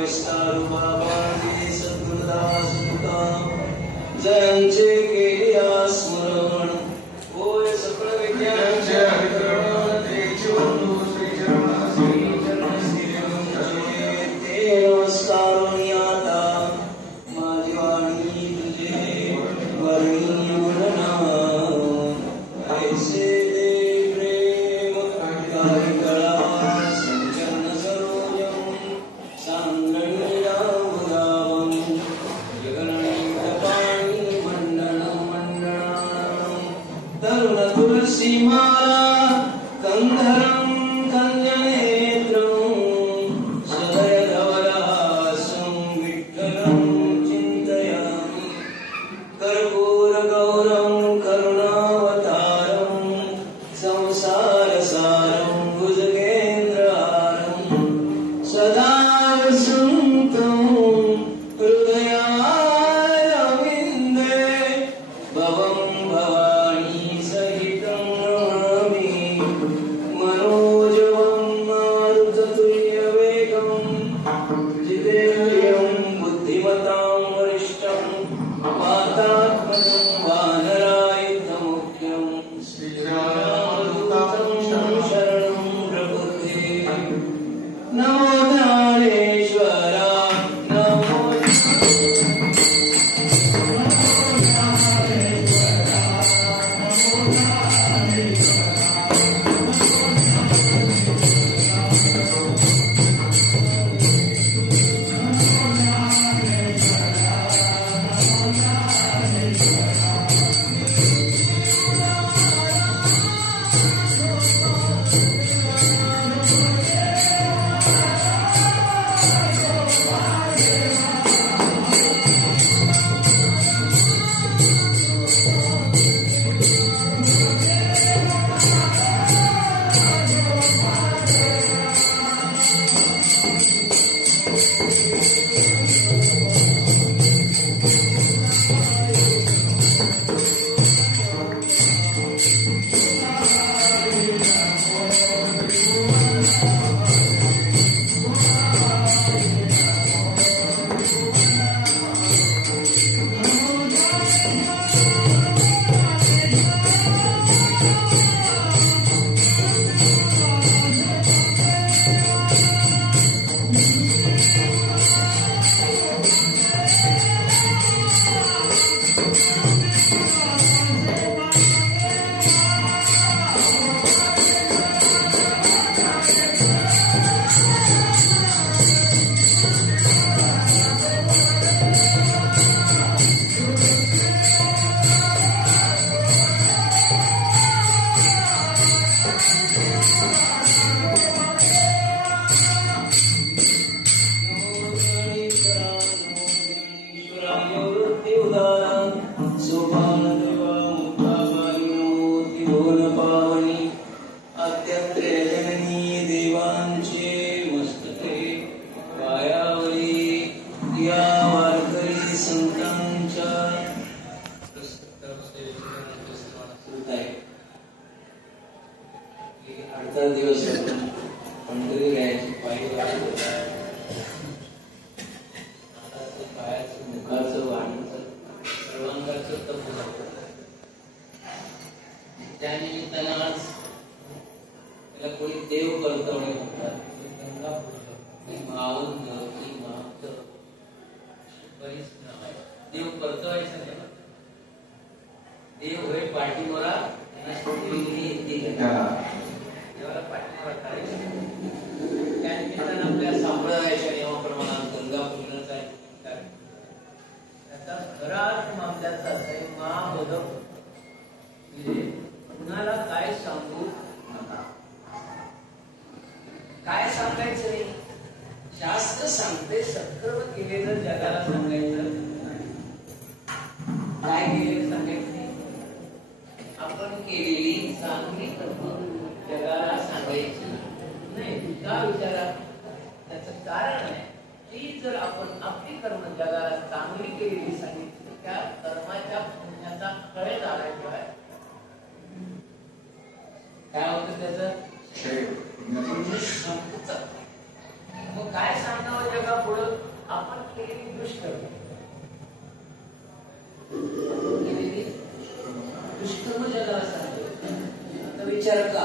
विस्तारू बाबांचे सद्गुरुदास तुका जयांचे केलिया स्मरण होय सकळ विद्यांचे अधिकरण तेचे बंधू श्री चरण ते नमस्कारोनी आता माझी वाणी तुझे वर्णी वर्णना ऐसे दे प्रेम काही कळा संचलन सरोजम सांगणीया उदावम जगन्नाथपाणी मंडन मंडनाम तरुण तुलसी माला कंधरम कंजनेत्रम सदय धवलहासं विठ्ठलं चिन्तयामि कर्पूर गौरं करुणावतारं संसारसारं भुजगेन्द्रहारं सदा वसन्तं हृदयारविन्दे भवं भवानी सहितं नमामि मनोजवं मारुततुल्यवेगं जितेन्द्रियं बुद्धिमतां वरिष्ठं वातात्मजं वानरायुधमुख्यं श्रीरामदूतं शरणं प्रपद्ये नमो ज्ञानेश्वरा नमो काय सांगावं जगा पुढं आपण केलेली दुष्कर्म ज्याला सांगतो आता विचार का,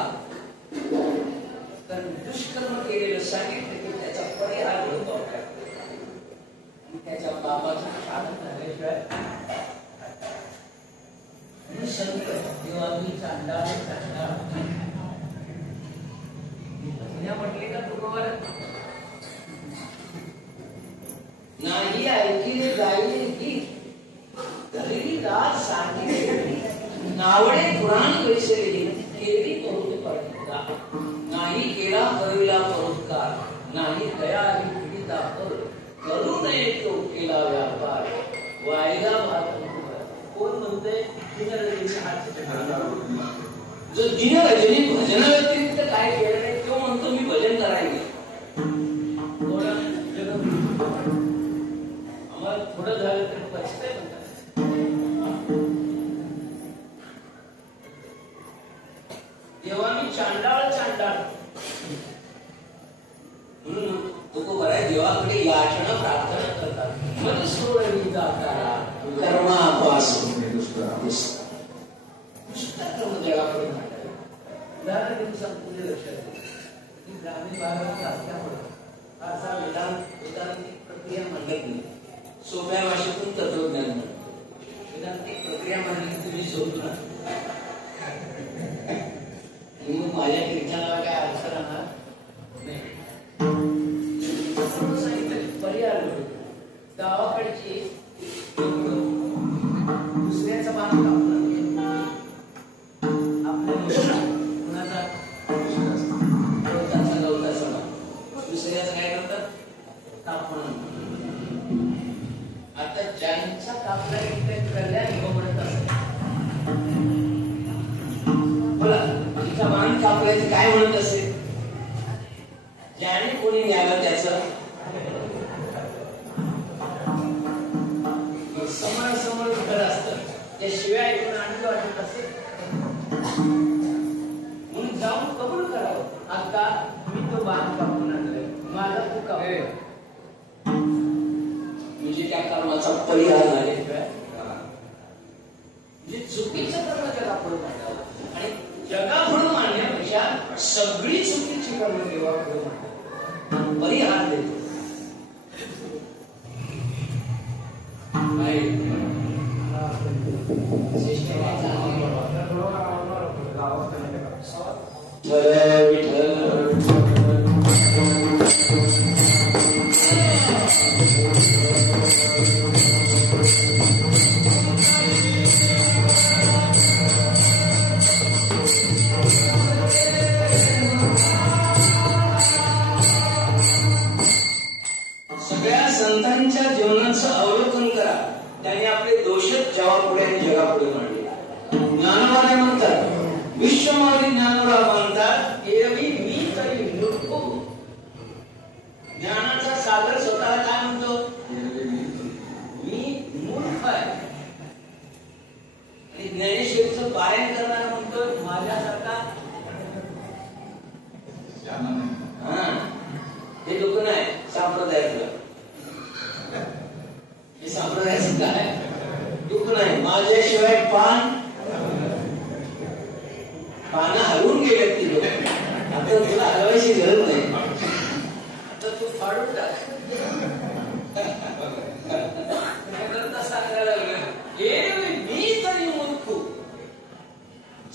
कारण दुष्कर्म केलेलं सांगितलं की त्याचा परिहार होतो आणि त्याच्या पापाचं शांत झाल्याशिवाय संत देवानी चांडाळ म्हटले का तुकोबाला नाही ऐकिले गायले गीत धरली रात सांगितली नावडे पुराण वैसले केली करून पडता नाही केला करीला परोपकार नाही दया आणि पीडिता करू नये तो केला व्यापार वायदा भात कोण म्हणते जो दिनरजनी भजन व्यतिरिक्त काय केलं नाही तो म्हणतो मी भजन करायला आम्हाला थोडं झालं तरी पचतंय म्हणतात. तेव्हा मी चांडाळ म्हणून तो बऱ्याच देवाकडे याचना प्रार्थना करतात मन सोडवी जातारा कर्मापासून जगाकडे म्हणतात. उदाहरण देऊन सांगतो लक्षात की ग्रामीण भागात असल्यामुळे फारसा वेदांतिक प्रक्रिया म्हणत नाही. सोप्या भाषेतून तत्वज्ञान म्हणतो. वेदांतिक प्रक्रिया म्हणली तुम्ही शोधला आणि मग माझ्या कीर्तनाला काय अर्थ राहणार नाही. पर्याय गावाकडची दुसऱ्याचा मान कापला दुसऱ्याच काय करतात कापण. आता ज्यांचा कापला कल्याण म्हणत असत बोला तिचा मान कापल्याचे काय म्हणत असेल ज्याने कोणी न्यायला त्याचं समोर घर असतं त्याशिवाय ऐकून आनंद वाटत असेल म्हणून जाऊन कबूल करावं आता मी तो बाण कापून आणलाय माझा तू कापू म्हणजे त्या कर्माचा परिहार झाल्याशिवाय म्हणजे चुकीचं कर्म जगापुढे मांडावं आणि जगापुढे मांडण्यापेक्षा सगळी चुकीची कर्म देवापुढे मांडावं परिहार देतो. सगळ्या संतांच्या जीवनाचं अवलोकन करा. त्यांनी आपले दोषच जगापुढे आणि जगापुढे मांडले. ज्ञानोबा म्हणतात विश्वमारी ज्ञानोबा म्हणतात एरवी मी तरी मूर्ख. ज्ञानाचा सागर स्वतःला काय म्हणतो मी मूर्ख आहे. आणि ज्ञानेश्वरीचं पारायण करणारा म्हणतो माझ्यासारखा हे लोक नाही संप्रदायातलं. हे संप्रदायाचं काय दुःख नाही. माझ्याशिवाय पानं हलवून गेले ती लोक. आता तुला हलवायची गरज नाही. आता तू फाडून टाक. सांगायला लागलं मी तरी मूर्ख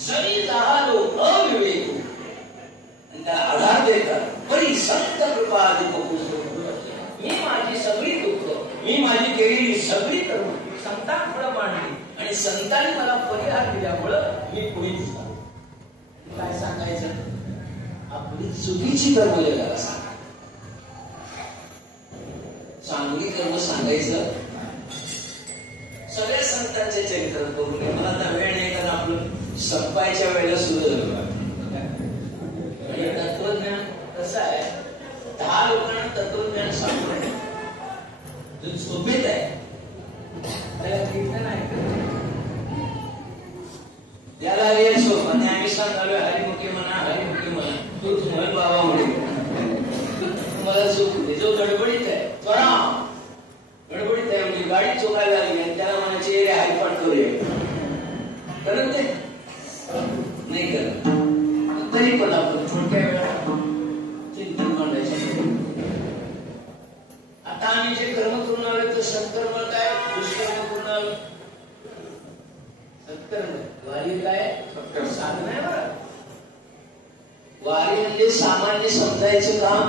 जरी झालो अविवेक आणि त्याला आधार देतात परी संत कृपा मी माझी सगळी दुःख मी माझी केलेली सगळी कर्म संतांपुढे मांडली आणि संतांनी मला परिहार दिल्यामुळं मी पुढे काय सांगायचं आपली चुकीची कर्म जगाला सांगा. चांगली कर्म सांगायचं. सगळ्या संतांचे चरित्र करून मला आता वेळ नाही कारण आपलं संपायच्या वेळेला सुरू झालं. तत्वज्ञान कसं आहे 10 लोकांना तत्वज्ञान सांगणं जो सोपेत आहे त्याला कीर्तन आहे त्याला हे सोप आणि आम्ही सांगालो हरिमुखी म्हणा तू म्हण बाबा म्हणे मला चूक जो गडबडीत आहे आता आम्ही जे कर्म करून आलो तर सत्कर्म काय, दुष्कर्म करून आलो. सत्कर्म वारी काय साधना आहे बरं. वारी म्हणजे सामान्य समजायचं काम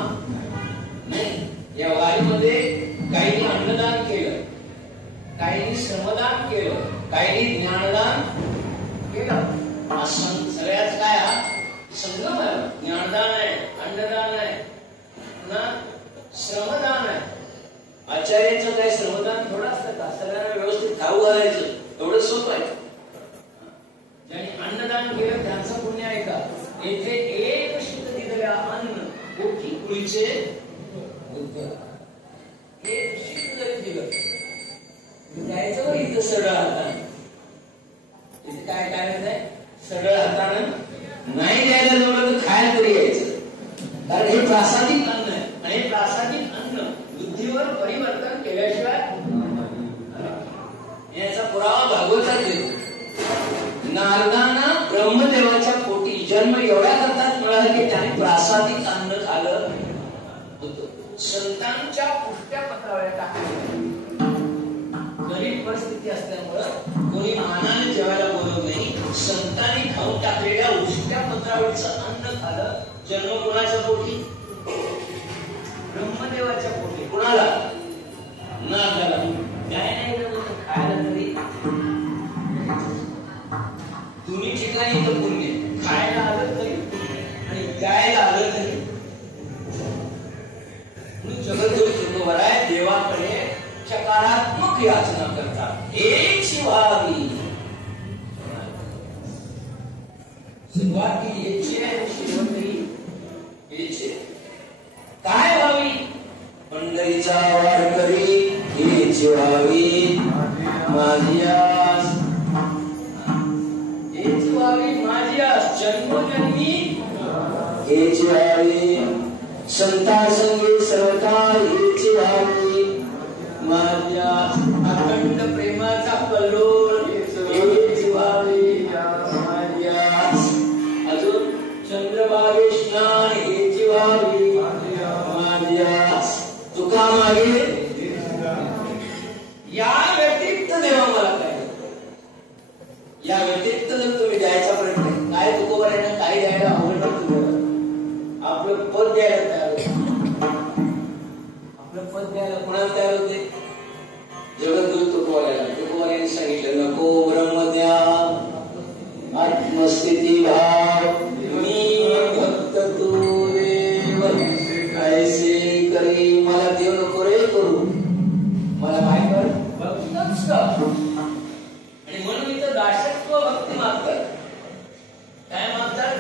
नाही. या वारीमध्ये काहींनी अन्नदान केलं, काहींनी श्रमदान केलं, काहींनी ज्ञानदान केलं. सगळ्याच काय हा संगम आहे. ज्ञानदान आहे, अन्नदान आहे, पुन्हा श्रमदान आहे. आचार्यांचं काय श्रमदान थोडं असतं का? सगळ्यांना व्यवस्थित खाऊ घालायचं एवढं सोपं आहे. ज्यांनी अन्नदान केलं त्यांचं पुण्य आहे का? येथे एक शिस्त दिलेल्या अन्न कोटी कुळीचे एक शिस्त जरी दिलं द्यायचं बरं. इथं सरळ हाताने, इथे काय करायचं आहे? सरळ हाताने नाही द्यायला जमलं तर खायला तरी यायचं. कारण हे प्रासादिक अन्न आहे आणि हे प्रासादिक अन्न बुद्धीवर परिवर्तन केल्याशिवाय याचा पुरावा भागवतात देतो. नारदांना ब्रह्मदेवाच्या पोटी जन्म एवढ्या करतात मिळाला की त्याने प्रासादिक अन्न खाल्लं होतं. संतांच्या पुष्ट्या पत्रावळ्या टाकल्या. गरीब परिस्थिती असल्यामुळं कोणी मानाने जेवायला बोलत नाही. संतांनी खाऊन टाकलेल्या उष्ट्या पत्रावळीचं अन्न खाल्लं. जन्म कोणाच्या पोटी? ब्रह्मदेवाच्या पोटी. कोणाला? नारदाला. काय नाही खायला तरी दोन्ही ठिकाणी इथं पुण्य. खायला आलं तरी आणि गायला आलं तरी. जगद्गुरु आहे देवाकडे सकारात्मक याचना करतात. हेच व्हावी. सुरुवात केली याची आहे, शेवटही याची. काय व्हावी? पंढरीचा वारकरी हेच व्हावी माझी आस. हेच व्हावी माझी आस. जन्मोजन्मी हेच व्हावी. संता संगे सर्वकाळ हेच व्हावी माझी आस. अखंड प्रेमाचा कल्लोळ हेच व्हावी माझी आस. अजून चंद्रभागे स्नान हेच व्हावी माझी आस. तुका मागे या व्यतिरिक्त देवा मला काय? या व्यतिरिक्त जर तुम्ही द्यायचा प्रयत्न काय तुकोबारांना काय द्यायला आवडतं तुम्हाला? आपलं पद द्यायला तयार होते. आपलं पद द्यायला कोणाला तयार होते? जगद्गुरु तुकोबारायला. तुकोबारायांनी सांगितलं नको ब्रह्म द्या आत्मस्थिती भाव मी भक्त तू देव ऐसे करी. मला देव नको रे करू, मला काय कर भक्तच कर. आणि म्हणून इथं दासत्व भक्ती मागतात. काय मागतात?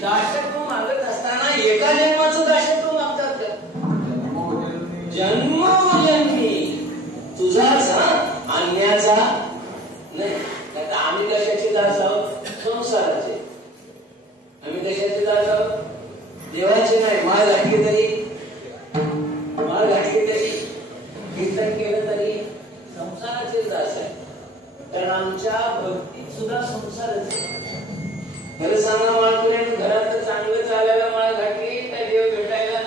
दासत्व मागत असताना एका जन्माचं दासत्व मागतात का? जन्मोजन्मी तुझाच आणण्याचा नाही. आम्ही कशाचे दास आहोत? संसाराचे. आम्ही कशाचे दास आहोत? देवाचे नाही. माळ घातली तरी कीर्तन केलं तरी संसाराचे दास आहे. कारण आमच्या भक्तीत सुद्धा संसारच आहे. खरं सांगा माळकऱ्यांनी घरात चांगलं चालायला माळ घातली काय देव भेटायला?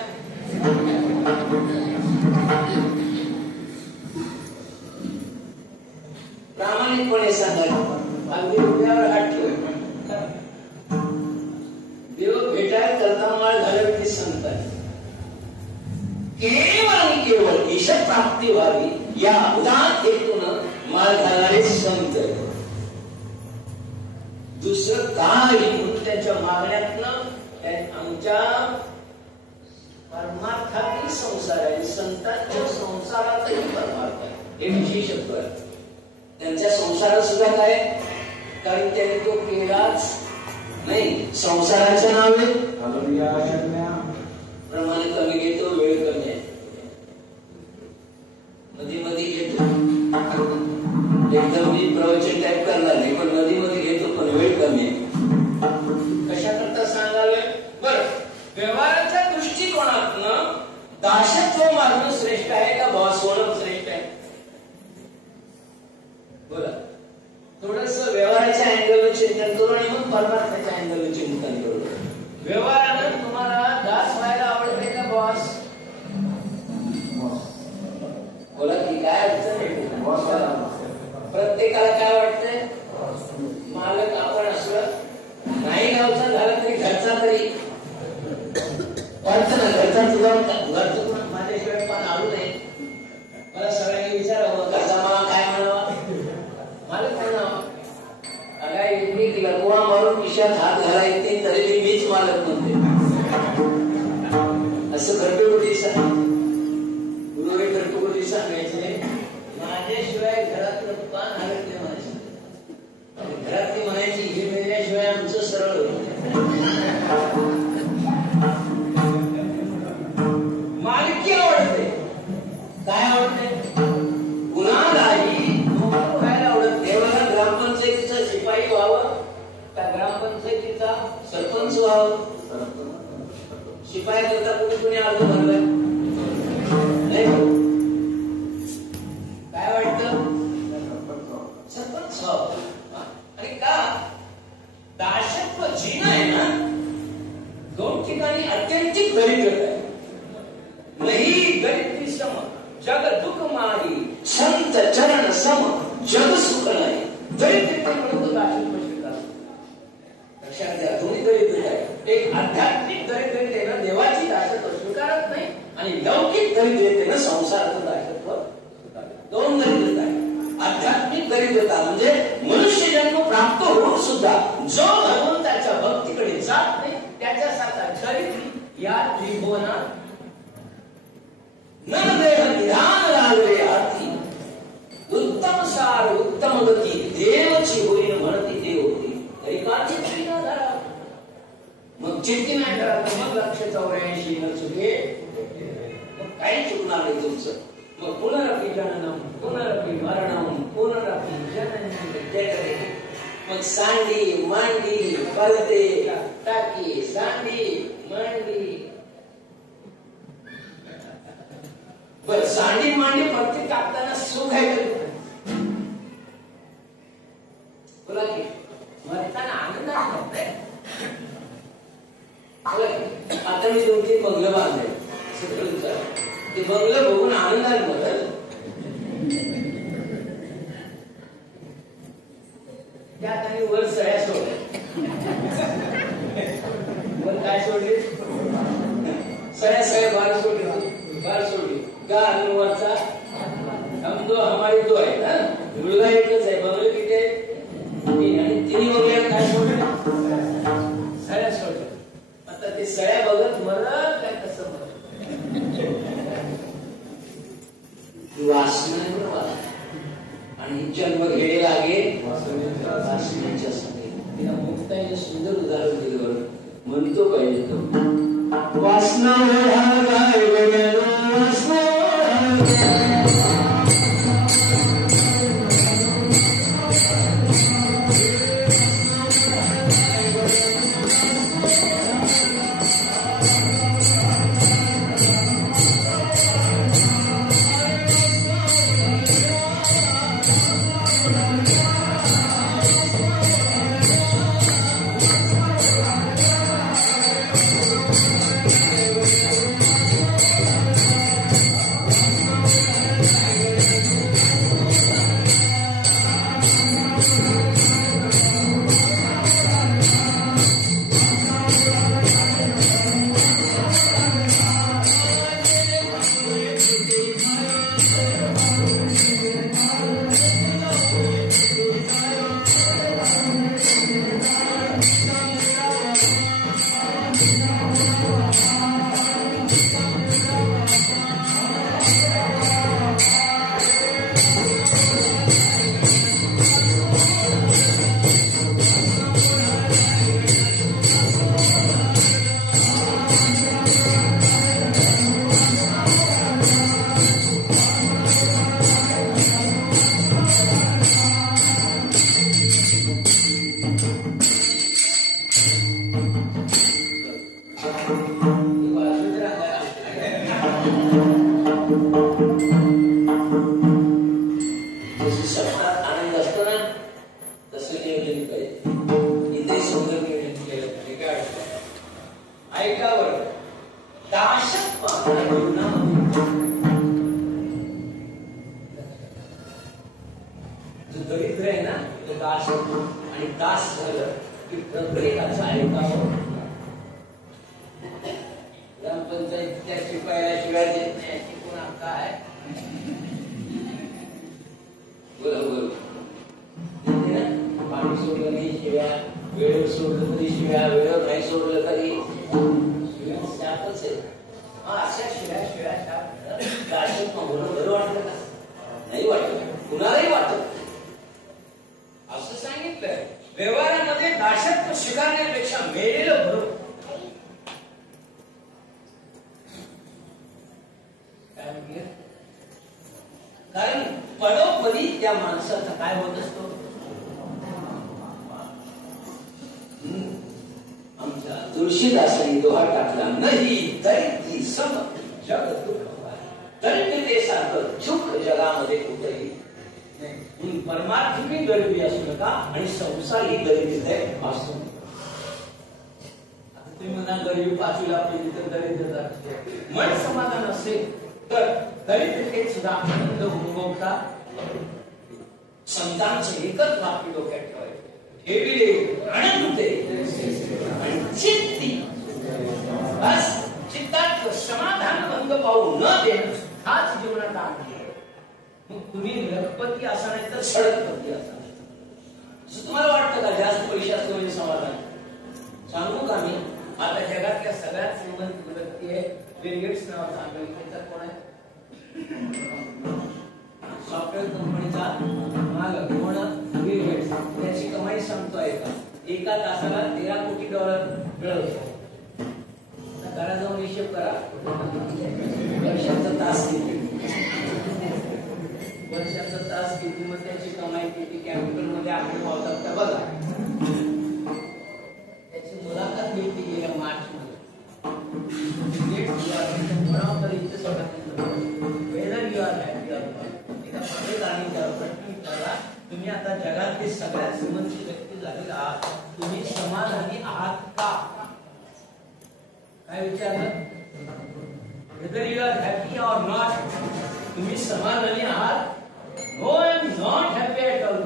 प्रामाणिकपणे सांगायला अगदी हृदयावर हात ठेवून देव भेटायला करता माळ घालावी ती सांगतात. केवळ आणि केवळ ईश प्राप्ती व्हावी या उदात हेतून माळ घालणारे संत. दुसरं काही म्हणून त्यांच्या मागण्यातनं आमच्या परमार्थातही संसार आहे, संतांच्या संसारातही परमार्थ आहे. हे विशेषत्व आहे त्यांच्या संसारात सुद्धा. काय? कारण त्यांनी तो केलाच नाही. संसाराच्या नावे प्रमाणे कमी घेतो, वेळ कमी आहे. मध्ये मध्ये घेतो. एकदम मी प्रवचन टाईप करणार नाही, पण मध्ये मध्ये घेतो, पण वेळ कमी आहे. कशा करता सांगावे? बर, व्यवहाराच्या दृष्टिकोनातनं दासत्व मागणं श्रेष्ठ आहे का बॉस होणं श्रेष्ठ आहे? बोला. थोडस व्यवहाराच्या अँगलवर चिंतन करू आणि मग परमार्थाच्या अँगलवर चिंतन करू. व्यवहारानं तुम्हाला दास व्हायला आवडते का बॉस? प्रत्येकाला काय वाटतंय, मालक आपण असलं, नाही गावचा झाला तरी घरचा तरी वाटतं ना, घरचा तुला घरचं माझ्याशिवाय पण आलो नाही. मला सगळ्यांनी विचारावं घरचा मला काय म्हणावा, मालक म्हणावा. अगा इतकी लकवा मारून खिशात हात घालायचे तरी मी मीच मालक म्हणते. असं घरटोगडी गुरुवे घरटोगडी सांगायचे, माझ्याशिवाय घरातलं पान हलत नाही माझ्या. घरातली म्हणायची हे मिळण्याशिवाय आमचं सरळ मालकी आवडते. काय आवडते, कुणालाही नोकर व्हायला आवडत. देवाला ग्रामपंचायतीचा शिपाई व्हावं, त्या ग्रामपंचायतीचा सरपंच व्हावं. शिपाई करता कुणी अर्ज भरलाय नाही, काय वाटतं, सरपंच व्हावं. आणि का, दासत्व जीन आहे ना, दोन ठिकाणी अत्यंतिक दरिद्रता आहे. नाही दरिद्री सम जग दुःख माही, संत चरण सम जग सुख नाही. दरिद्रतेमुळे दासत्व शिकतात. लक्षात घ्या, दोन्ही दरिद्रता आहे. एक आध्यात्मिक दरिद्रतेनं देवाची दासत्व स्वीकारत नाही आणि लौकिक दरिद्रतेनं संसाराचं दासत्व स्वीकारत. दोन दरिद्रता आहे. आध्यात्मिक दरिद्रता म्हणजे मनुष्य जन्म प्राप्त होऊन सुद्धा जो भगवंताच्या भक्तीकडे जात नाही, त्याच्यासारखा चरित्र या त्रिभुवनात नरदेह निधान लागले हाती. उत्तम सार उत्तम गती देवची होईन म्हणती देव होती. तरी का चित्ती न धरा, मग चित्ती नाही धरा मग 184 न चुके, मग काही चुकणार नाही तुमचं. मग पुनरपि जननम पुनरपि मरणम पुनरपि जननी जगते. मग सांडी मांडी पलते टाकी, सांडी मांडी. बर, सांडी मांडी पलते टाकताना सुख आहे का, बोला की, मरताना आनंद आहे. आता मी 2-3 बंगलं बांधले, ते बंगलं बघून आनंदाने बदल. त्यात आणि वर सळ्या सोडल्या. वर काय सोडले, सळ्या बार सोडली. का वरचा हम दो हमारी दो आहे ना, मुलगा एकच आहे. बंगले किती आहे, आणि तिन्ही बंगल्यात काय सोडले, सळ्या सोडल्या. आता ते सळ्या बघत मरत काय कसं मरत, वासना आणि जन्म घेणे लागे वासनेच्या संगे. तिला मुक्ताईने सुंदर उदाहरण दिलं, म्हणतो पाहिजे तो वासना शिव्या, वेळेवर सोडलं तरी शिव्या, वेळेवर नाही सोडलं तरी शापच आहे. अशा शिव्या शिव्या शाप होणं बरं वाटतं का? नाही वाटत, कुणालाही वाटत. असं सांगितलंय व्यवहारामध्ये दासत्व स्वीकारण्यापेक्षा मेलेलं बरं. काय म्हणजे? कारण पडोपदी त्या माणसाचा काय होत असतो? आमच्या तुळशीदासांनी दोहा टाकला, नाही तरी सम जग दुःख तरी ते सारखं चुक जगामध्ये कुठेही नाही. परमार्थी गरिबी असू नका आणि संसारी गरिबी असू नका. आता तुम्ही म्हणा गरिबी पाचवीला पहिली तर दरिद्रता मन समाधान असेल तर दरिद्रतेत सुद्धा आनंद अनुभवता. संतांचं एकच वाक्य डोक्यात ठेवायचं, ठेविले आनंद आणि चित्ती. बस चित्तात समाधान भंग पाहू न देणं हाच जीवनाचा आनंद. मग तुम्ही लखपती असा नाही तर सडकपती असा. असं तुम्हाला वाटतं का जास्त पैसे असतो म्हणजे समाधान? सांगू का मी? आता जगातल्या सगळ्यात श्रीमंत व्यक्ती आहे बिल गेट्स नावाचा अमेरिकेचा. कोण आहे? सॉफ्टवेअर कंपनीचा मालक. कोण? Bill Gates. त्याची कमाई सांगतोय का? एका तासाला $13 कोटी मिळवतो. घरा जाऊन हिशेब करा, वर्षाचा तास किती, वर्षाचा तास किती, मग त्याची कमाई किती, कॅपिटल मध्ये आपण पावतात का बघा. त्याची मुलाखत घेतली गेल्या मार्च मध्ये. तुम्ही आता जगातली सगळ्यात श्रीमंत व्यक्ती झालेला आहात, तुम्ही समाधानी आहात का? काय विचारलं? whether you are happy or not, तुम्ही समाधानी आहात? No, I am not happy at all.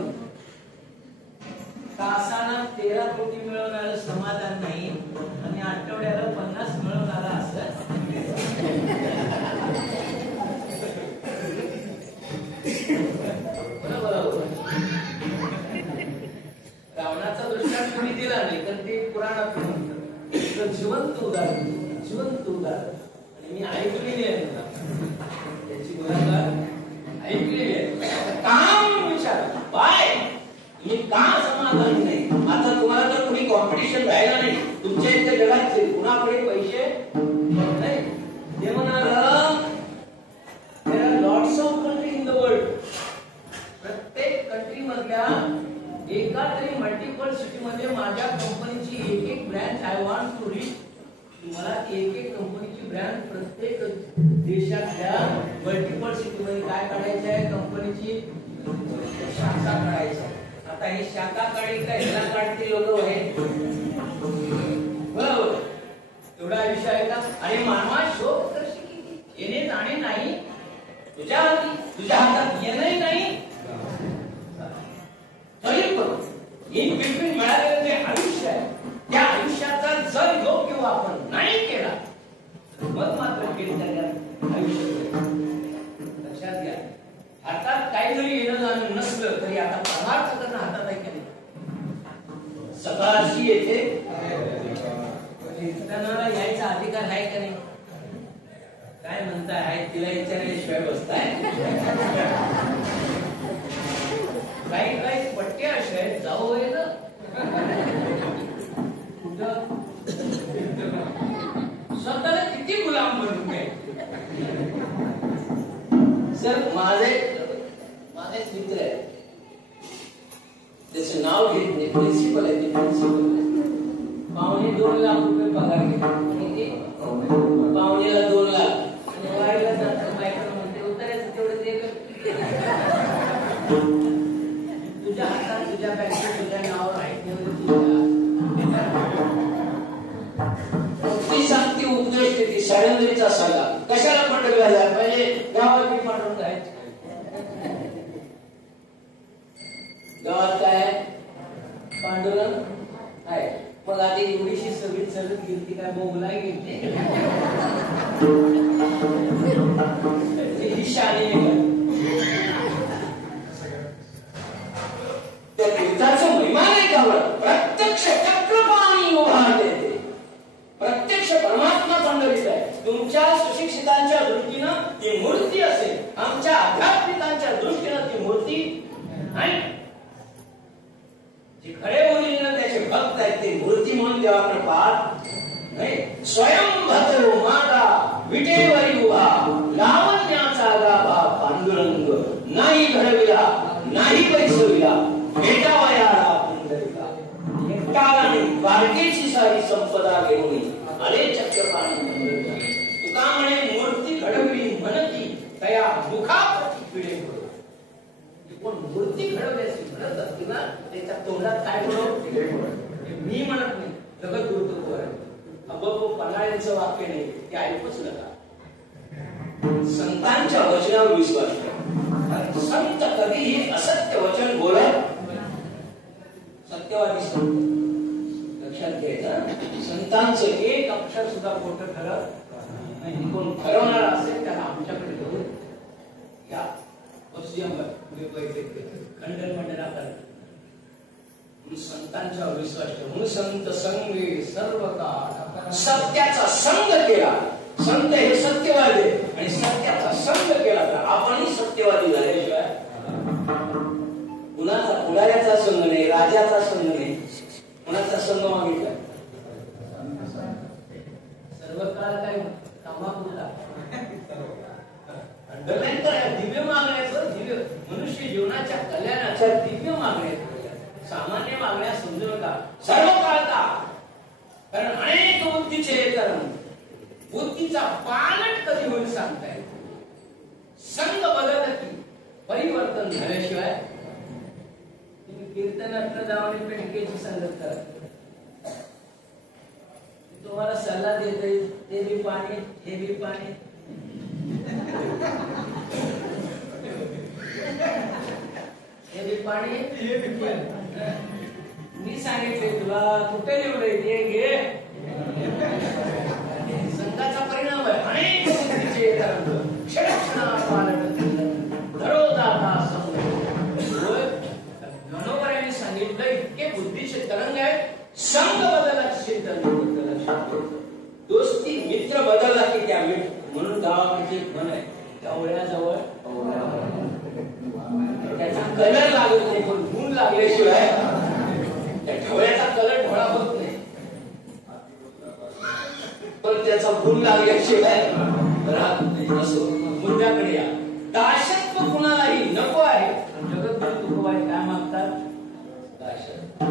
तासाला 13 कोटी मिळवणारं समाधान नाही आणि आठवड्याला 50 मिळवणारा असं. रावणाचा दृष्टांत तुम्ही दिला नाही तर ते पुराणात म्हणतात. जिवंत उदाहरण, जिवंत उदाहरण. आणि मी ऐकलेली आहे ना त्याची मुलाखत ऐकलेली आहे. काम विचार बाय तुम्ही का समाधानी नाही? आता तुम्हाला जर तुम्ही कॉम्पिटिशन राहिला नाही तुमच्या इथे जगात कुणाकडे पैसे नाही, ते म्हणाल there are lots of country in the world. प्रत्येक कंट्री मधल्या एका तरी मल्टिपल सिटी मध्ये माझ्या कंपनीची एक एक branch I want to reach. मला एक एक कंपनीची ब्रँच प्रत्येक देशातल्या मल्टिपल सिटी मध्ये काय काढायचं आहे? कंपनीची शाखा काढायची. आता ही शाखा काढी काय ह्याला काढते लोक आहेत बरोबर. एवढा विषय आहे का? आणि मानवा शोक दर्शकी येणे जाणे नाही तुझ्या हातात येणंही नाही. तरी पण इन बिटवीन मिळालेलं जे आयुष्य आहे त्या आयुष्याचा जर योग्य वापर नाही केला मग मात्र आयुष्य. लक्षात घ्या, हातात काही जरी येणं जाणं नसलं तरी आता पदार्थ करणं हातात आहे की नाही? सकाळशी येथे कीर्तनाला यायचा अधिकार आहे का नाही? काय म्हणताय? आहे तिला विचारल्याशिवाय बसताय. काही काही पट्टे असे आहेत जाऊ आहे ना स्वतःला किती गुलाम बनून घ्यायचे. सर माझे मित्र आहे, त्याचं नाव घेत नाही, प्रिन्सिपल आहे. ते प्रिन्सिपल 2.25 लाख रुपये पगार घेतो. पाहुणेला 2 लाख आणि वाढीला जातात बायकोला म्हणते उतरायचं तेवढं ते तुझ्या हातात तुझ्या बँकेत तुझ्या नावावर आहे ती सांगती उपदेश देते. शाळेंद्रीचा सल्ला कशाला पंढरी घालायला पाहिजे? गावात मी पाठवून जायचं. गावात काय आहे? पांडुरंग आहे. मग आधी एवढीशी सगळी चलत गेली काय मोगलाई गेली ही शाळी त्या तीर्थाचं महिमा नाही का? ती मूर्ती असेल, आमच्या आध्यात्मिकांच्या दृष्टीनं ती मूर्ती नाही. जे खरे ओरिजिनल त्याचे भक्त आहेत ते मूर्ती म्हणून देवाकडे पाहत नाही. स्वयंभतो माता विटेवरी उभा, लावण्याचा गाभा पांडुरंग, नाही घडविला नाही पैसविला, भेटावयाला पुंडलिका. एकटाला बारकेची सारी संपदा घेऊन आले चक्रपाणी. तुका म्हणे मूर्ती घडवली म्हणती तया मुखाप्रती पिढे. कोण मूर्ती घडवल्याची म्हणत असते ना त्याच्या तोंडात काय म्हणत मी म्हणत नाही. जगत गुरुत्व आहे. अबब पन्हाळ्यांचं वाक्य नाही ते ऐकूच नका. संतांच्या वचनावर विश्वास ठेवा. संत कधीही असत्य वचन बोलत सत्यवादी संत लक्षात घ्यायचं. संतांचं एक अक्षर सुद्धा खोटं ठरत नाही. कोण ठरवणार असेल त्याला आमच्याकडे घेऊन या. खंडन मंडना करत संतांच्या विश्वास ठेवून संत संगे सर्व काळ सत्याचा संग केला. संत हे सत्यवादी आणि सत्याचा संग केला तर आपणही सत्यवादी झाल्याशिवाय कुणाचा पुढाऱ्याचा संघ नाही, राजाचा संघ नाही, कुणाचा संघ मागितला. सर्व काळ काय कामापुरता अंडरलाईन करा. दिव्य मागण्याचं, दिव्य मनुष्य जीवनाच्या कल्याणाच्या दिव्य मागण्या, सामान्य मागण्या समजू नका. सर्व काळता कारण अनेक बुद्धीचे कारण बुद्धीचा पालट कधी होईल सांगता येत. संघ बदलला की परिवर्तन झाल्याशिवाय तुम्ही कीर्तनात जाऊन पेटकेची संगत करा. तुम्हाला सल्ला देत येईल ते बी पाणी हे बी पाणी. हे बी पाणी हे बी पाणी. मी सांगितले तुला कुठे निवडायचे घे. संघाचा परिणाम आहे. अनेक बुद्धीचे ज्ञानोबरायांनी सांगितलं इतके बुद्धीचे तरंग आहेत. संघ बदलला दोस्ती मित्र बदलला की त्या म्हणून गावाकडचे म्हण आहे गवळ्याजवळ त्याचा कलर लागत नाही पण गुण लागल्याशिवाय त्या ढवळ्याचा कलर ढवळा होत नाही. पण त्याचा गुण लागल्याशिवाय राहत नाही. असो मुद्द्याकडे या. दासत्व कुणालाही नको आहे. जगद्गुरु तुकोबाई काय मागतात? दासत्व.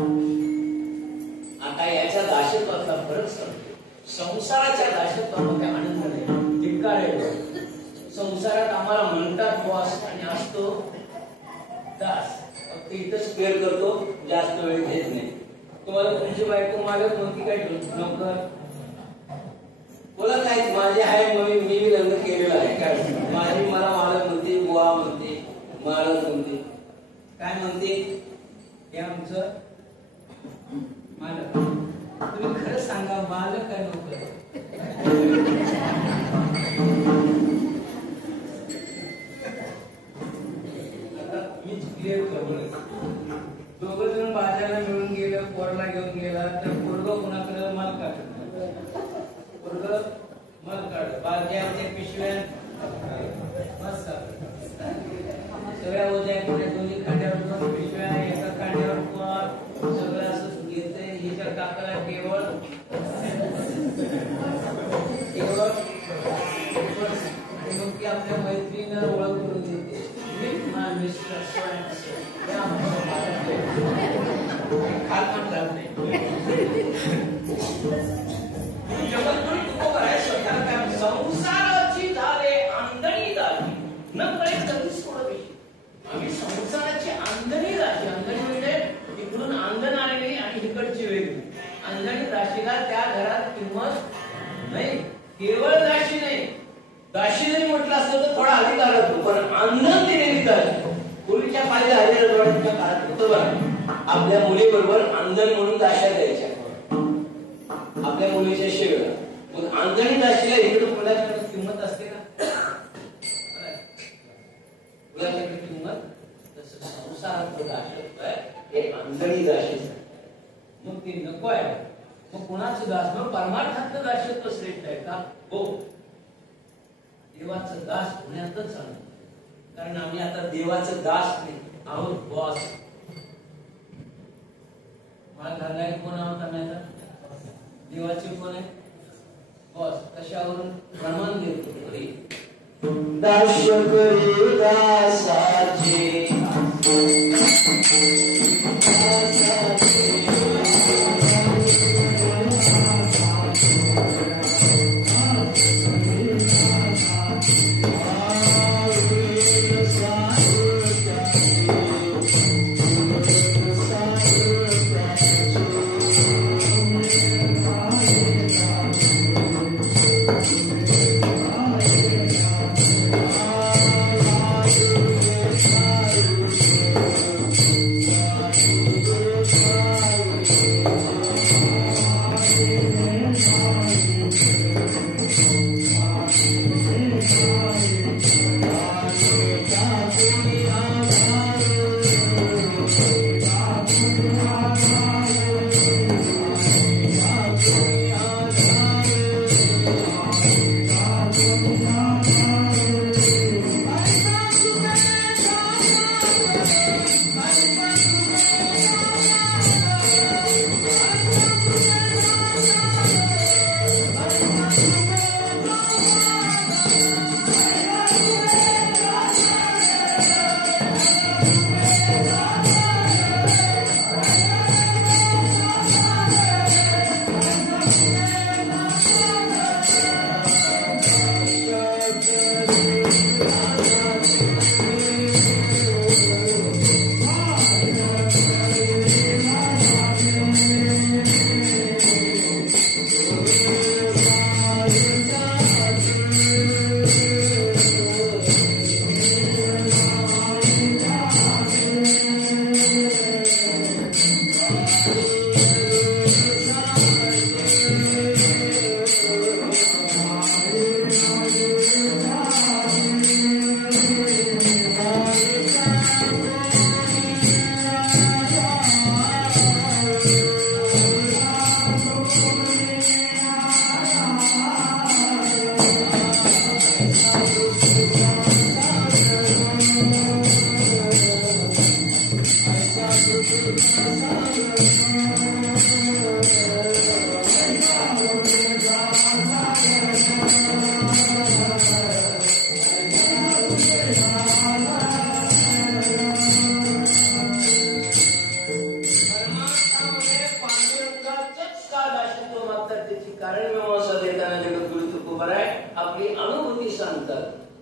आता याच्या दासत्वाचा फरक समजतो. संसाराच्या दासत्वामध्ये आनंद नाही, धिक्कार आहे. संसारात आम्हाला म्हणतात बॉस आणि असतो दास. फक्त इथंच क्लिअर करतो, जास्त वेळ घेत नाही. तुम्हाला तुमची बायको मागत नव्हती काय नोकर बोला काय माझी आहे म्हणून मी लग्न केलेलं आहे काय. माझी मला मालक म्हणते, बुवा म्हणते, मालक म्हणते, काय म्हणते हे आमचं मालक. तुम्ही खरं सांगा मालक काय नोकर? मीच क्लिअर करतो. दोघं जण बाजारला मिळून गेलं, पोरला घेऊन गेला तर पोरग कोणाकडे माल काढत पोरग माल काढ बाजारच्या पिशव्या मस्त सगळ्या ओझ्या दोन्ही खांद्यावर पिशव्या एका खांद्यावर पोर सगळं असं घेतंय. हिच्या काकाला केवळ आणि मग ती आपल्या मैत्रीनं ओळख करून देते. संसाराची झाले आंधळी दाटी न कळे कधीच सोडवी. आम्ही संसाराची आंधळी राशी. आंधळी म्हणजे तिकडून आंधण आलेली आणि इकडची वेगळी. आंधळी राशीला त्या घरात किंमत नाही. केवळ दाशी नाही, दाशी जरी म्हटलं असतं तर थोडा अधिकार असतो. पण आंधण दिलेली तर पूर्वीच्या काळी हरिहरवाड्यांच्या काळात होतं बरं. आपल्या मुलीबरोबर आंधण म्हणून दाशा द्यायच्या आपल्या मुलीच्या शेवला. मग आंधळी दाशीला इकडे मुलाकडे किंमत असते का? मुलाकडे किंमत तसं संसारात दाशत्व आहे हे आंधळी दाशी. मग ते नको आहे. मग कुणाचं दास? मग परमार्थातलं दासत्व श्रेष्ठ आहे का? हो. देवाचं दास होण्यातच आलो. कारण आम्ही आता देवाचं दास नाही आहोत, बॉस. मला घालणारे कोण आहोत आम्ही आता? देवाचे कोण आहे? बॉस. कशावरून? प्रमाण देतो. दास्य करी दासाचे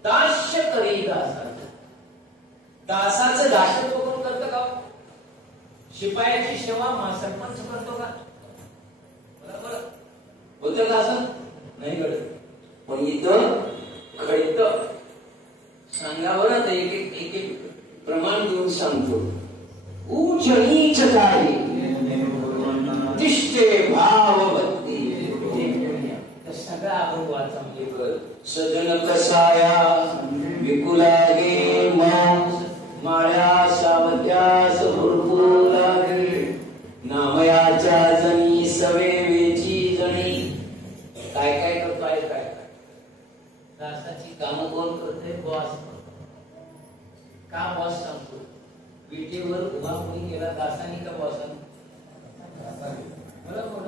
दास्य करी दासाचं. दासाचं दासत्व कोण करतं का? शिपायाची सेवा सरपंच करतो का? बरोबर होतं का? असं नाही घडत. पण इथं घडतं. सांगा बरं, एक एक प्रमाण देऊन सांगतो. उच्च नीच काही तिष्ठे भाव भक्ती. सगळा आपण वाचा म्हणजे सजन कसाया विकुला गे माळ्या सावत्यास भरपूर लागे नामयाच्या जणी सवेची जणी. काय काय करतो आहे? काय काय दासाची कामं कोण करते? बॉस. का बॉस सांगतो? विटेवर उभा कोणी केला? दासानी का बॉसानी? मला कोण?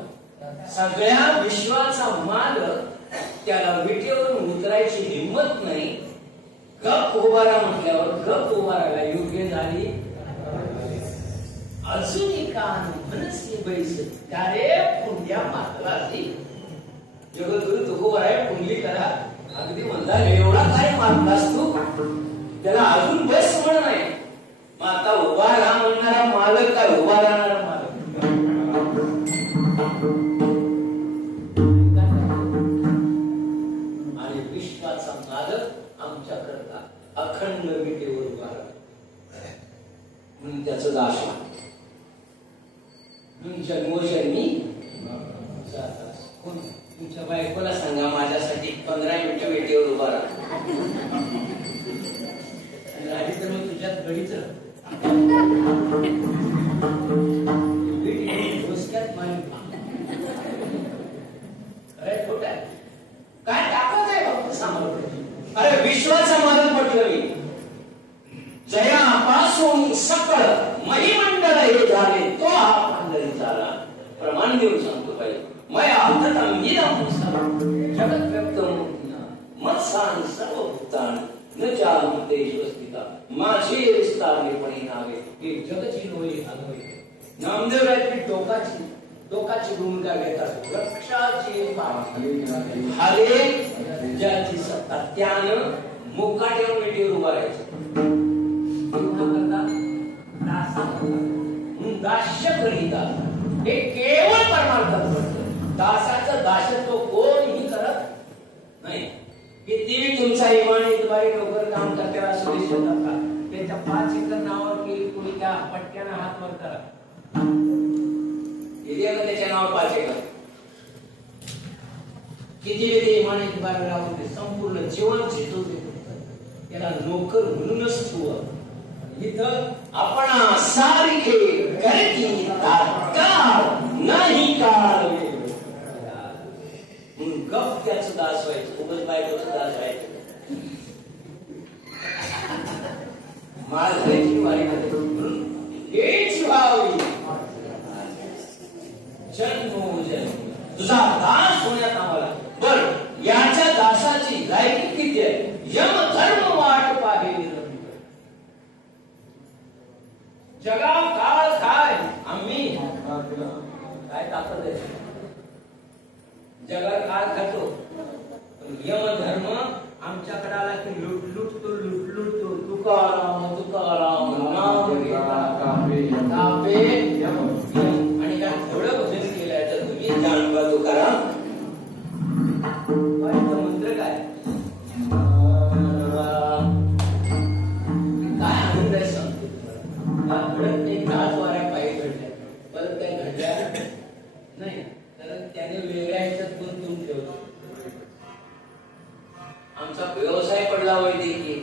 सगळ्या विश्वाचा मालक त्याला विटेवरून उतरायची हिंमत नाही. गप उभारा म्हटल्यावर गप उभारायला योग्य झाली. अजूनही कान मनसे बैस कार्य पुण्या मारलासी. जगद्गुरु तुकोबर आहे, पुंडली करा. अगदी म्हणता एवढा काय मारलास तू? त्याला अजून बस म्हण नाही. मग आता उभा राहा म्हणणारा मालक काय उभा राहणारा मालक? आणि विश्वाचा मालक आमच्याकरता अखंड विटेवर उभा राहा म्हणून त्याचं दास जन्मोजन्मी. कोण तुमच्या बायकोला सांगा माझ्यासाठी 15 मिनिटं विटेवर उभा राहा. आधी तर मग तुझ्यात गडीच डोसक्यात मानी. अरे खोट आहे काय? टाकत आहे फक्त सामोर. अरे समाधान म्हटलं मी. जयापासून सकळ महिमंडळ हे झाले तो हा पंढरी झाला. प्रमाण देऊन सांगतो पाहिजे. मया अर्थात जगत व्यक्त मत्सान सर्वभूतान न चालते स्वस्तिका माझे विस्तारलेपणे नावे हे जगची लोळी अद्वैत. नामदेव रात्री टोकाची भूमिका घेतात. वृक्षाची हाले ज्याची सत्ता त्यानं मुकाट्यावर मिठीवर उभा राहायचं. दास्य करीता हे केवळ परमार्थात. दासाचं दासत्व कोणीही करत नाही. किती तुमचा इमान इतबाई लवकर काम करते असं दिसत का? त्याच्या 5 एकर नावावर केली कोणी त्या पटक्यानं हात वर करा. त्याच्या नावावर 5 एकर किती वेळी इमान इतबाई लावून ते संपूर्ण जीवन शिजवते. त्याला नोकर म्हणूनच ठेवा. इथं आपण सारखे करती तात्काळ नाही काळ गप त्याचं दास व्हायचं. उगाच बायकोचं दास व्हायचं. माळ घालायची वारी हेच व्हावी. जन्मोजन्म तुझा दास होण्यात आम्हाला. बर याच्या दासाची लायकी किती आहे? यम धर्म वाट पाहिली. जगाव काळ काय आम्ही काय ताकद आहे. जगात काळ खातो पण यम धर्म आमच्याकडे आला की लुटतो. तुकाराम तुकाराम नाम तापे आणि काय थोडं भजन केलंय तर तुम्ही जाणवा तुकाराम. मंत्र काय आनंद आहे सांगतो. घडत एक 10 वाऱ्या पायी घडल्या. परत काही घडल्या नाही तर त्याने वेगळ्या ह्याच्यात गुंतवून ठेवतो. आमचा व्यवसाय पडला वैद्यकीय.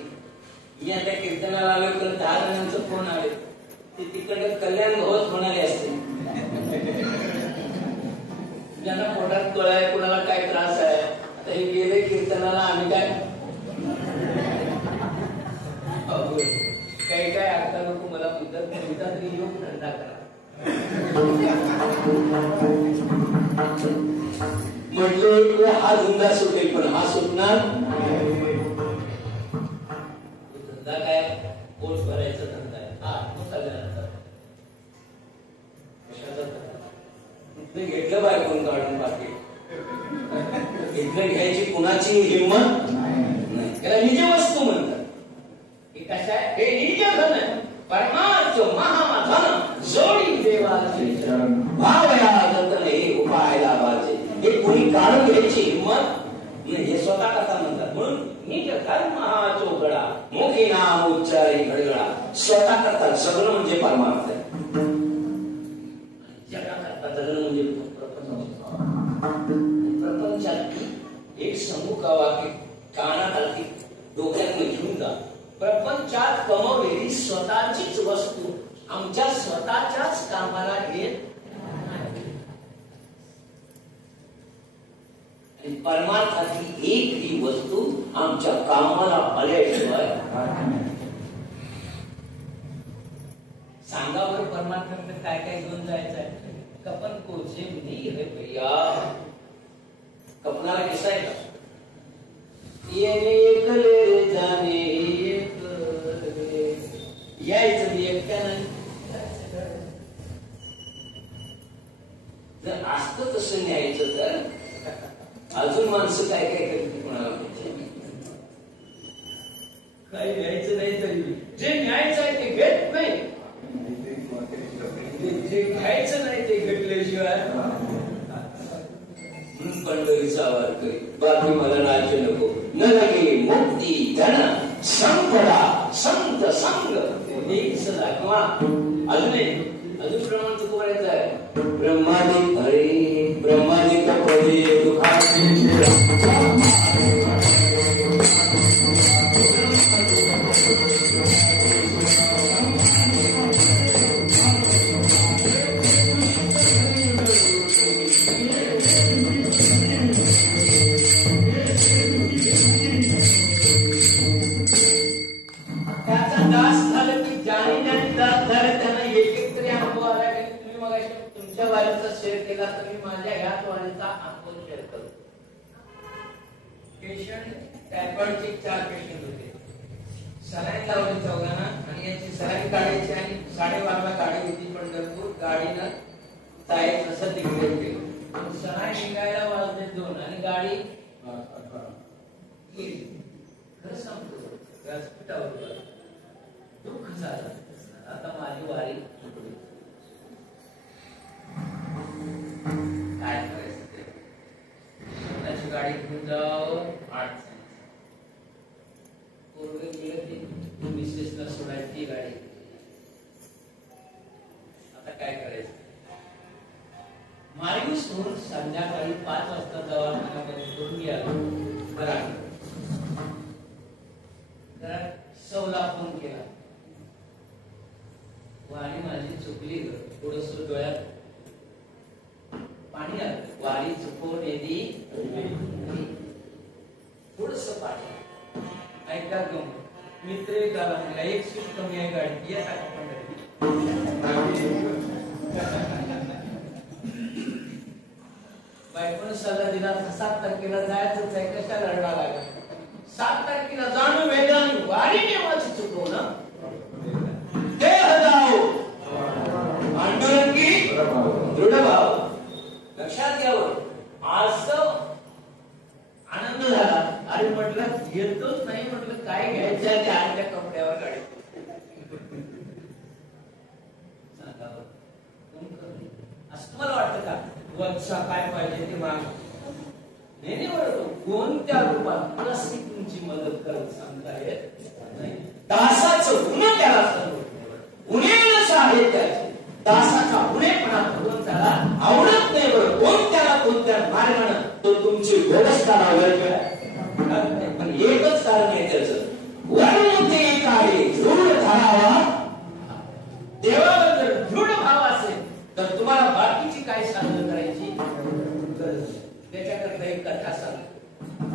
मी आता कीर्तनाला आलो तर 10 जणांचं फोन आले. ते तिकडे कल्याण भावच म्हणाले असते. ज्यांना पोटात कळ आहे कुणाला काय त्रास आहे. आता हे गेले कीर्तनाला आम्ही काय काही काय आता लोक मला म्हणतात कविता तरी योग धंदा करा. म्हटलं हा धंदा सुटेल पण हा सुटणार धंदा काय पोट भरायचा धंदा आहे. हा सगळ्यांचा घेतलं बायकोन काढून बाकी घेतलं घ्यायची कुणाची हिंमत नाही. त्याला निज वस्तू म्हणतात. हे कशा आहे? हे निज धन परमार्थ महाधन जोडी देवाचे भावया जतन हे उपाय लाभाचे. हे कोणी काढून घ्यायची हिंमत नाही. हे स्वतः कथा म्हणतात. म्हणून निज धर्म हा चोगडा मुखी नाम उच्चारी घडगडा. स्वतः करतात सगळं म्हणजे परमार्थ आहे. म्हणजे प्रपंचात एक समूह वाक्य कानात आली डोक्यात घेऊन जा. प्रपंचात कमवलेली स्वतःचीच वस्तू आमच्या स्वतःच्याच कामाला घेत आणि परमार्थातली एक ही वस्तू आमच्या कामाला आल्याशिवाय सांगावर परमार्थाकडे काय काय घेऊन जायचं आहे. कपन कोचे नहीं है भैया. कपनाला किस्सा आहे का? येणे एकले रे जाणे एक यायचं मी एकट्यानं. जर असतं तसं न्यायचं तर अजून माणसं काय काय करतील कोणाला काही न्यायचं नाही. तरी जे न्यायचं आहे ते घेत नाही. जे घ्यायचं नाही ते घेतल्याशिवाय म्हणून पंढरीचा वारकरी बाकी मला राज्य नको. न लगे मुक्ती धन संपदा संत संग हेच दाखवा. अजून प्रमाण चुकवायचं आहे. ब्रह्मादिक हरे ब्रह्मादिक पदे दुखाचे केला तर मी माझ्या ह्याच वाणीचा अनुभव शेअर करतो. पेशंट टायफॉइडचे 4 पेशंट होते. सलाईन लावली चौघांना आणि याची सलाईन काढायची आणि 12:30ला गाडी होती पंढरपूर. गाडीनं जायचं असं तिकडे गेलं. सलाईन निघायला वाजले 2 आणि गाडी गेली. खरं सांगतो व्यासपीठावर दुःख झालं. आता माझी वारी चुकली. काय करायचं ते? स्वतःची गाडी घेऊन जावं अडचण. पोरगं गेलं की मिसेसला सोडायची गाडी. आता काय करायचं? माणूस म्हणून संध्याकाळी 5 वाजता दवाखान्यामध्ये करून गेला. बरं जरा सौला फोन केला. वारी माझी चुकली ग. थोडस डोळ्यात पाणी आलं. वारी चुकवण्याची थोडस पाणी. ऐका ग मित्र त्याला म्हणला 1 सीट कमी आहे गाडी या बायकोने सल्ला दिला 7 तारखेला जायचंच आहे. कशाला रडा लागला? 7 तारखेला जाणं वेगाने वारी नेवाची चुकव ना ते हजाओ पांडुरंगी दृढ भाव. लक्षात घ्यावं. असं आनंद झाला. अरे म्हटलं घेतोच नाही. म्हटलं काय घ्यायचं त्या आजच्या कपड्यावर गाडी असं मला वाटतं का वत्सा काय पाहिजे ते माग नाही म्हणतो. कोणत्या रूपात कसली तुमची मदत करत सांगता येत नाही. दासाचं गुण त्याला सर्व उणेल साहित्याचे. दासाचा उणेपणा करून त्याला आवडत नाही. बरं कोणत्या मार्गाने तो तुमची व्यवस्था लावली. पण एकच कारण आहे त्याचं. वरमध्ये काय दृढ धरावा. देवावर जर दृढ भाव असेल तर तुम्हाला बाकीची काय साधन करायची गरज. त्याच्याकरता एक कथा सांग.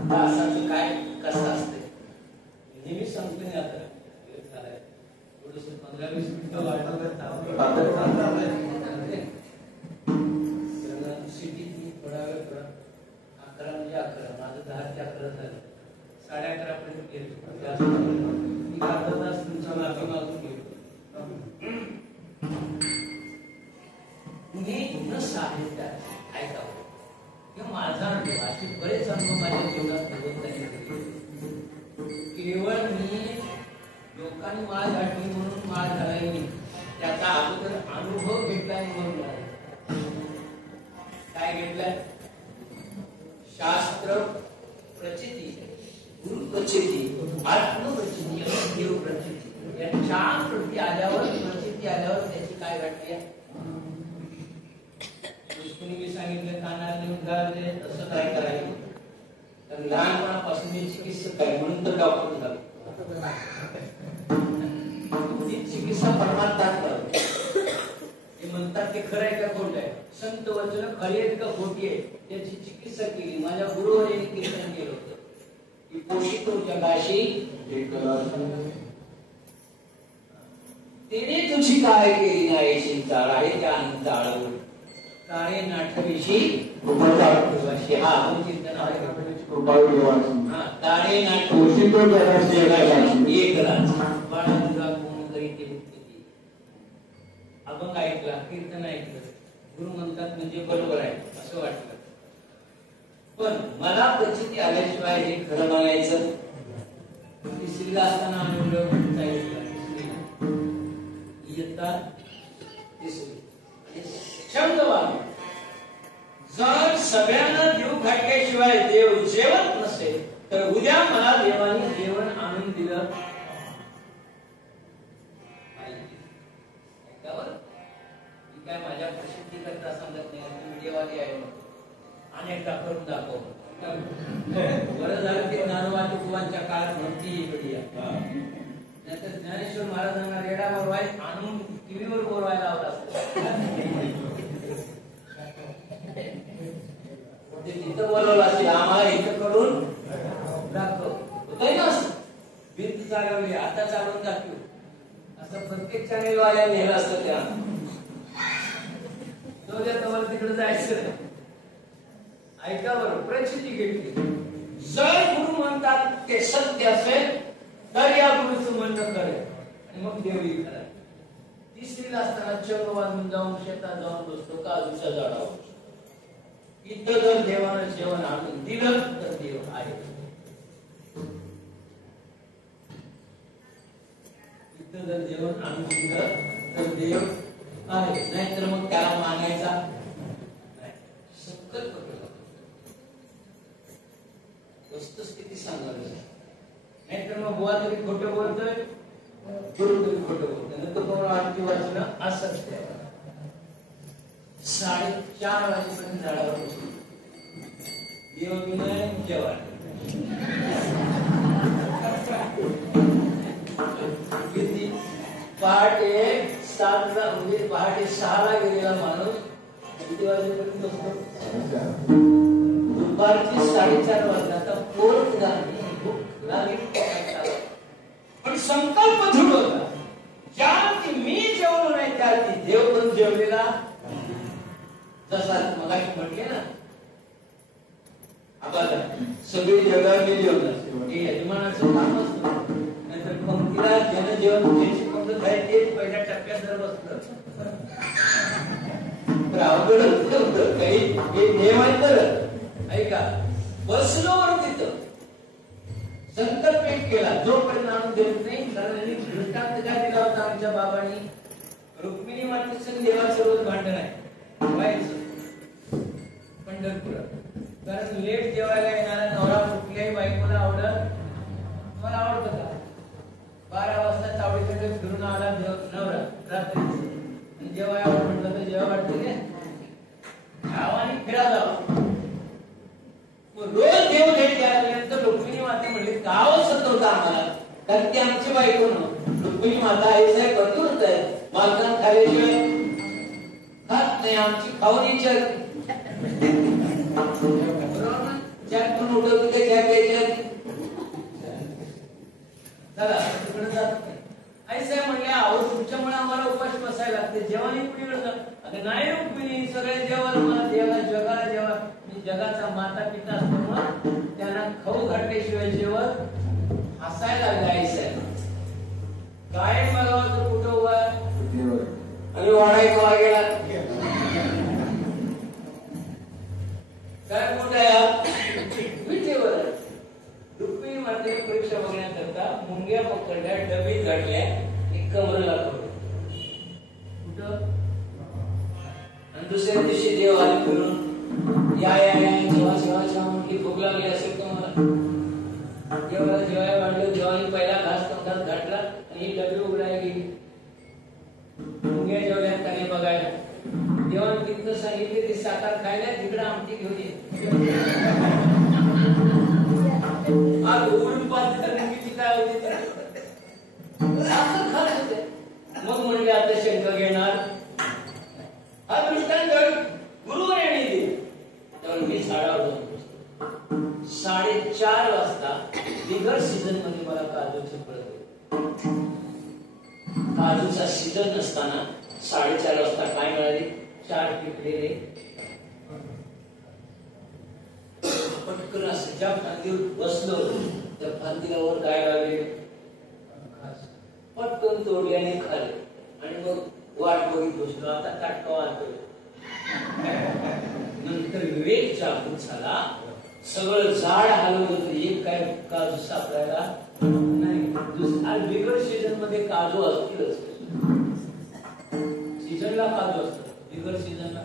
दासाचं काय कसं असते नेहमी सांगतो नाही. आता थोडस 15-20 मिनिटं वाटलं सिटीत थोडा वेळ 11 म्हणजे 11 माझं 10 ते 11 झालं. 11:30 पर्यंत गेलो. अर्धा तास तुमचा माफी मागून गेलो. न साहित्य ऐकावं हे माझा अनुभव. असे बरेच अनुभव माझ्या जीवनात होत नाही. केवळ मी लोकांनी माळ घातली म्हणून माळ घालायची त्याचा अगोदर अनुभव घेतला म्हणून काय घेतलाय? शास्त्र प्रचिती, गुरु प्रचिती, आत्मप्रचिती आणि देव प्रचिती या 4 प्रती आल्यावर प्रचिती आल्यावर त्याची काय वाटली आहे? मी सांगितलं कानाला नेऊन घालले तसं काय करायचं. तर लहानपणापासून मी चिकित्सक आहे म्हणून तर डॉक्टर झालो. चिकित्सा परमार्थात करतो. ते म्हणतात ते खरं आहे का खोट आहे? संत वचन खरी आहेत का खोटी आहे त्याची चिकित्सा केली. माझ्या गुरुवरीने कीर्तन केलं होतं की पोषितो जगाशी तिने तुझी काय केली नाही चिंता आहे त्या अनंत आळवून तारे नाटविषयी कृपाळू हा चिंतन आहे. तारे नाट पोषितो जगाशी एक राज बाळा तुला कोण करी ते मुक्ती. अभंग ऐकला, कीर्तन ऐकलं, गुरु म्हणतात म्हणजे बरोबर आहे असं वाटलं. पण मला प्रचिती आल्याशिवाय हे खरं म्हणायचं. तिसरीला असताना अनुभव इयत्ता तिसरी शब्दवान जर सगळ्यांना देव घातल्याशिवाय देव जेवत नसेल तर उद्या मला देवाने जेवण आणून दिलं काय माझ्या प्रसिद्धी करता सांगत नाही. मीडियावाली आहे अनेकदा करून दाखव. बरं झालं ते ज्ञानोबा तुकोबांच्या काळात म्हणती मीडिया. नाहीतर ज्ञानेश्वर महाराजांना रेडा बोलवाय आणून टीव्हीवर बोलवायला लावला तिथं बोलवलं असेल आम्हाला इथं करून दाखव होतंय ना. भिंत चालवली आता चालवून दाखव असं प्रत्येक चॅनेल वाल्या नेलं असतं. त्या तो त्यावर तिकडे जायचं नाही. ऐका बरं, प्रचिती घेतली. जर गुरु म्हणतात ते सत्य असेल तर या गुरुचं म्हणणं करेल आणि मग देवही करा. तिसरीला असताना चक्र वाजून जाऊन शेतात जाऊन बसतो काजूच्या झाडावर. इथं जर देवानं जेवण आणून दिलं तर देव आहे. इथं जर जेवण आणून दिलं तर देव आहे, नाहीतर मग त्याला मानायचा नाही. संकल्प केला, वस्तुस्थिती सांगावी. नाहीतर मग बुवा तरी खोटं बोलतोय, गुरु तरी खोटं बोलतोय. नंतर कोण आणखी वाचणं असंच आहे. 4:30 वाजेपर्यंत झाडावर बसलो. देवविनय जेवण किती पहाटे 7ला म्हणजे पहाटे 6ला गेलेला माणूस किती वाजेपर्यंत बसतो? दुपारची 4:30 वाजता. आता पोट भूक लागली. पण संकल्प दृढ होता. ज्या मी जेवलो नाही त्या देव पण जेवलेला. जसा मगाशी म्हटले ना, आता सगळी जगाने जेवण हे यजमानाचं काम असतं. नाहीतर पंक्तीला जन जेवण ज्याची पंक्त आहे तेच पहिल्या टप्प्यात जर बसलं तर अवघड होतं. काही हे नियम आहे तर ऐका. बसलो तिथं संकल्प एक केला. जोपर्यंत आणून देत नाही, कारण दृष्टांत काय दिला होता आमच्या बाबांनी? रुक्मिणी मातेचं देवाचं रोज भांडण आहे व्हायचं पंढरपुरात. कारण लेट जेवायला येणारा नवरा कुठल्याही बायकोला आवडत. मला आवडतं का? 12 वाजता चावडीकडे फिरून आला नवरा रात्री आणि जेव्हा म्हटलं तर जेव्हा वाटतं रे गावाने फिरा जावं. रोज देव लेट गेल्यानंतर रुक्मिणी माता म्हणली गाव सतवता आम्हाला, कारण ती आमची बायको न. रुक्मिणी माता आई साहेब बंधू होत आहे, मालकान खाल्याशिवाय खात नाही. आमची खाऊन विचार पण उठवतो ते चहा प्यायच्या चला तिकडे जात नाही. आई साहेब म्हणले अहो तुमच्यामुळे आम्हाला उपाशी बसायला लागते, जेवण कुणीकडे जात नाही. रुक्मिणी सगळे जेवण मला देवा जगाला जेव्हा मी जगाचा माता पिता असतो त्यांना खाऊ घातल्याशिवाय जेवण हसायला लागले. आई साहेब काय बघावं तर कुठं उभा आणि वाढाय कवा गेला काय कुठं विठेवर. रुक्मिणी मातेने परीक्षा बघण्याकरता मुंग्या पकडल्या, डबी गाडल्या, कमरेला पडले कुठं. आणि दुसऱ्या दिवशी देव आले फिरून या या या जेव्हा जेव्हा जेव्हा म्हटली भूक लागली असेल तुम्हाला. देवाला जेवायला वाढलं. देवाने पहिला घास तोंडात घातला आणि ही डबी उघडायला गेली. मुंग्या जेवल्या त्याने बघायला. देवाने तिथं सांगितले ती साखर खायला तिकडे आमटी घेऊन ये. आज उघडून पाहत किती काय होते साखर खात होते. मग म्हणले आता शंख घेणार. हा दृष्टांत गुरुवारी दिली. तर मी झाडावर जाऊन बसतो. 4:30 वाजता बिगर सीझन मध्ये मला काजूचं फळ. काजूचा सीझन नसताना 4:30 वाजता काय मिळाले? 4 पिकलेले. पटकन असं ज्या फांदीवर बसलो त्या फांदीला वर काय लागले? पटकन तोडले आणि खाले. आणि मग वाट बघित बसलो. आता काटका आणतोय. नंतर विवेक जागृत झाला. सगळं झाड हलवलं होतं, एक काय काजू सापडायला नाही. बिगर सीझन मध्ये काजू असतीलच. सीझनला काजू असतात, बिगर सीझनला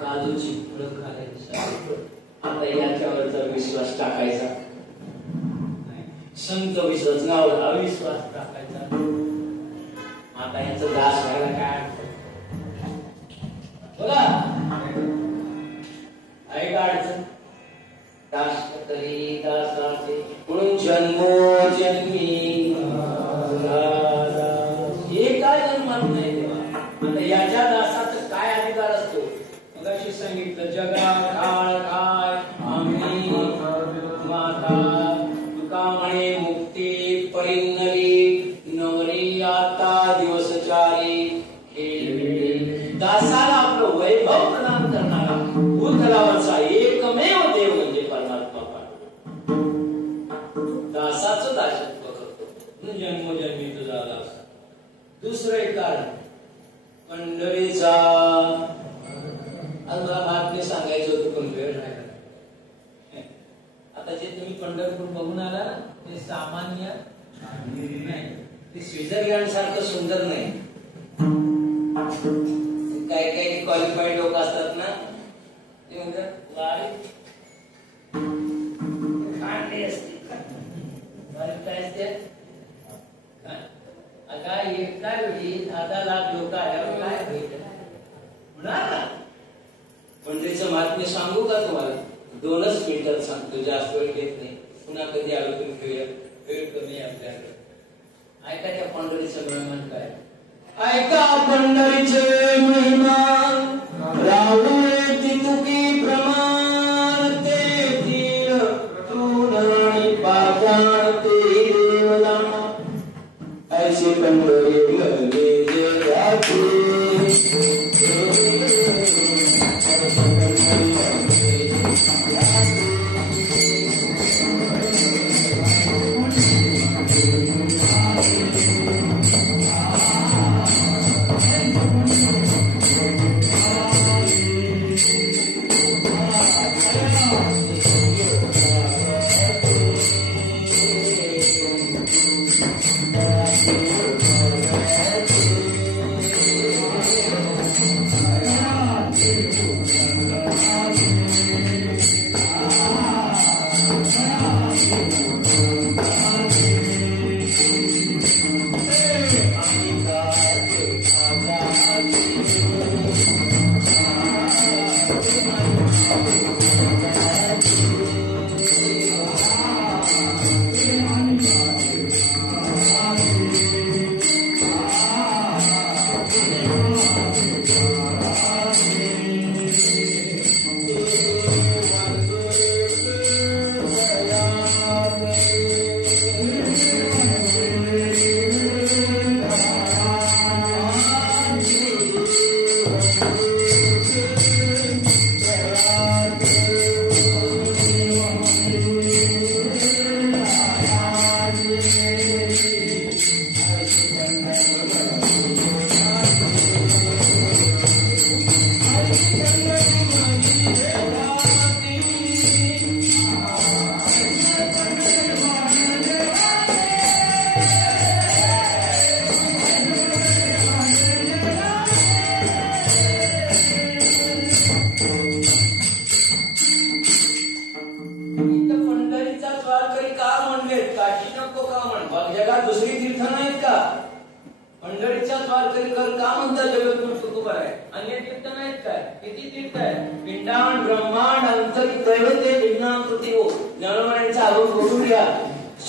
काजूची फळं खायची. आता याच्यावरचा विश्वास टाकायचा संत विश्वास नावावर अविश्वास टाकायचा. आता यांचं दास व्हायला काय बोला ऐका अडचण. दास तरी दासाचे म्हणून जन्मोजन्मी हे काय जन्मात नाही तेव्हा. आता याच्या दासाचं काय अधिकार असतो? मगाशी सांगितलं जगा काळ काय आम्ही माता तुका म्हणे मुक्ती परिणली नवरी आता दिवसचारी दासाला जन्मोजन्मी झाला असा. दुसरं एक कारण पंढरीचा. आज मला महात्म्य सांगायचं होतं पण वेळ नाही. आता जे तुम्ही पंढरपूर बघून आला ना ते सामान्य नाही, ते स्वित्झर्लंड सारखं सुंदर नाही. काही काही क्वालिफाईड लोक असतात ना ते म्हणतात कांडे असते काय असते. आता एका वेळी 10 लाख लोक आल्यावर काय होईल होणार ना. पंढरीचं महात्म्य सांगू का तुम्हाला? 2च मिनिटात सांगतो, जास्त वेळ घेत नाही. पुन्हा कधी आलो तुम्ही वेळ कमी आहे आपल्याकडे. ऐका त्या पंढरीचं महिमा काय. ऐका पंढरीचे महिमा राहुळे तितुकी प्रमाण तेथील तृण आणि पाषाण ते देवदान ऐसे पंढरी गले जगाचे.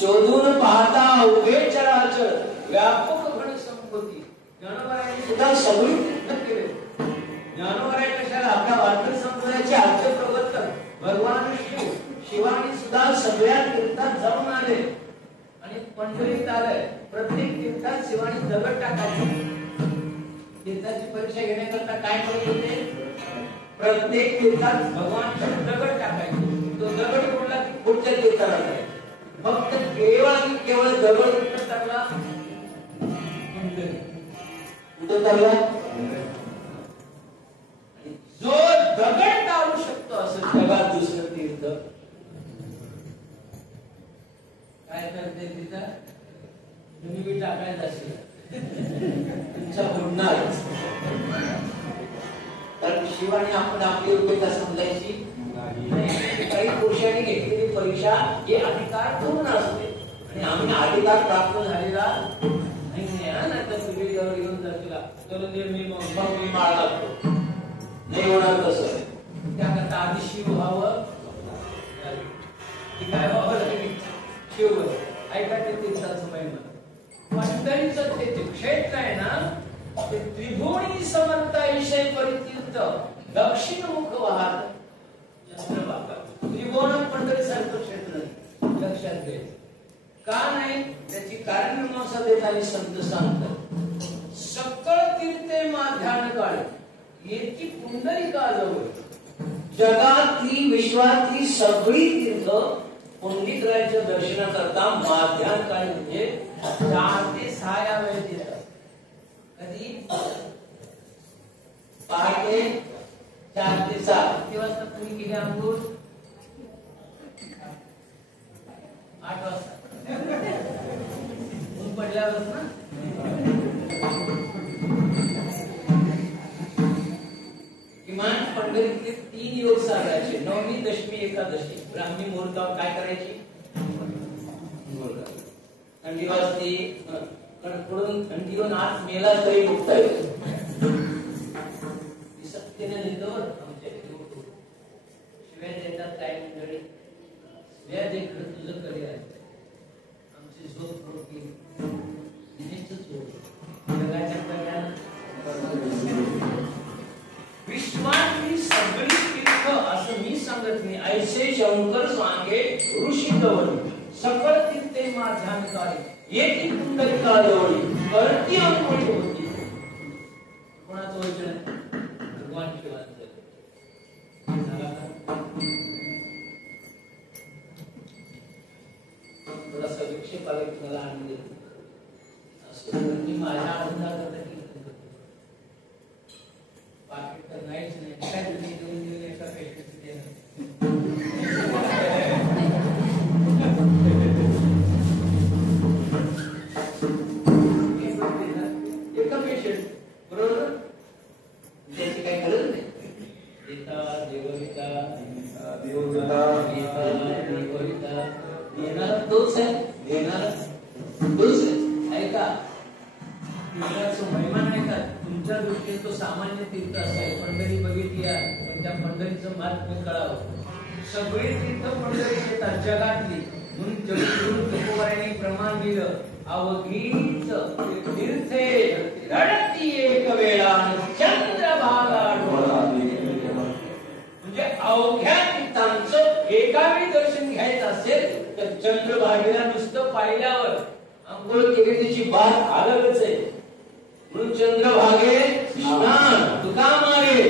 शोधून पाहता उभे चराचर व्यापक घन संपत्ती ज्ञानोबरायांनी सुद्धा सगळी केले. ज्ञानोबराय कशाला आपल्या वारकरी संप्रदायाचे आद्य प्रवर्तक भगवान शिवानी सुद्धा सगळ्या तीर्थात जाऊन आले आणि पंढरीत आले. प्रत्येक तीर्थात शिवानी दगड टाकायचे. तीर्थाची परीक्षा घेण्याकरता काय करत होते? प्रत्येक तीर्थात भगवान दगड टाकायचे. तो दगड पडला की पुढच्या तीर्थाला जायचे. फक्त केवळ आणि केवळ दगड कुठं टाकला? कुठं टाकला? जो दगड टाळू शकतो असं जगात दुसरं तीर्थ काय करते? तिथं तुम्ही बी टाकायचं असेल तुमचा बुडणारच. कारण शिवाने आपण आपली योग्यता समजायची. काही पुरुषांनी घेतलेली परीक्षा ही अधिकार पूर्ण असते आणि आम्ही अधिकार प्राप्त झालेला नाही. तर तुम्ही घेऊन जातील तर मी माळ लागतो नाही होणार. कसं त्याकरता आधी शिव व्हावं. काय व्हावं लागेल? शिव. ऐका ते तीर्थाचं महिमा. पंढरीचं ते क्षेत्र आहे ना ते त्रिभुवनी समर्था परितीर्थ दक्षिणमुख वाहत त्रिभुवन पंढरी सारखं क्षेत्र लक्षात घ्यायचं. का नाही त्याची कारण मीमांसा देताना संत सांगतात. सकळ तीर्थे माध्यान काळ येची पुंडलिकाजवळ जगातली विश्वातली सगळी तीर्थ पंडितरायाच्या दर्शनाकरता माध्यान काळी म्हणजे 4 ते 6 या वेळेत येतात. कधी? पहाटे 4 ते 6. किती वाजता तुम्ही केली अंघोळ? 8 वाजता. ऊन पडल्यावरच ना. किमान पंढरीतले 3 योग साधायचे. नवमी, दशमी, एकादशी. ब्राह्मी मुहूर्तावर काय करायची? थंडी वाजते, कडकडून थंडीवर आत मेला तरी उठता येतो. सत्तेने लिहितो आमच्या शिव्या देतात काय मंडळी. शिव्या देखील तुझं कधी आहे. आमची झोप मोठी जगाच्या कल्याण विश्वातली सगळी तीर्थ असं मी सांगत नाही. ऐसे शंकर सांगे ऋषी जवळ सकळ तीर्थे माझ्या काळी येती पुंडलिका जवळी करती अंकुळी होती. कोणाचं वचन आहे? भगवान शिवांचं. थोडासा विक्षेप आला की मला आनंद येतो. असं मी माझ्या आनंदाकरता कीर्तन करतो. पाकिट तर नाहीच नाही. काय तुम्ही देऊन दिले एका पेशंटचे देणं. एका पेशंट बरोबर त्याची काही गरज नाही. देता देवरिता देवरिता देवरिता देणारा तोच आहे. देणारा तोच आहे. ऐका तीर्थाचा महिमा नाही का? तुमच्या दृष्टीने तो सामान्य तीर्थ असेल. पंढरी बघितली आहे पण त्या पंढरीचं महात्म्य कळावं. सगळे तीर्थ पंढरीत येतात जगातली. म्हणून जगद्गुरु तुकोबारायांनी प्रमाण दिलं. अवघीच तीर्थे रडती एक वेळा चंद्रभागा डोळा. म्हणजे अवघ्या तीर्थांचं एकावेळी दर्शन घ्यायचं असेल तर चंद्रभागेला नुसतं पाहिल्यावर अंघोळ केली त्याची बात अलगच आहे. म्हणून चंद्रभागे स्नान तुका मागे.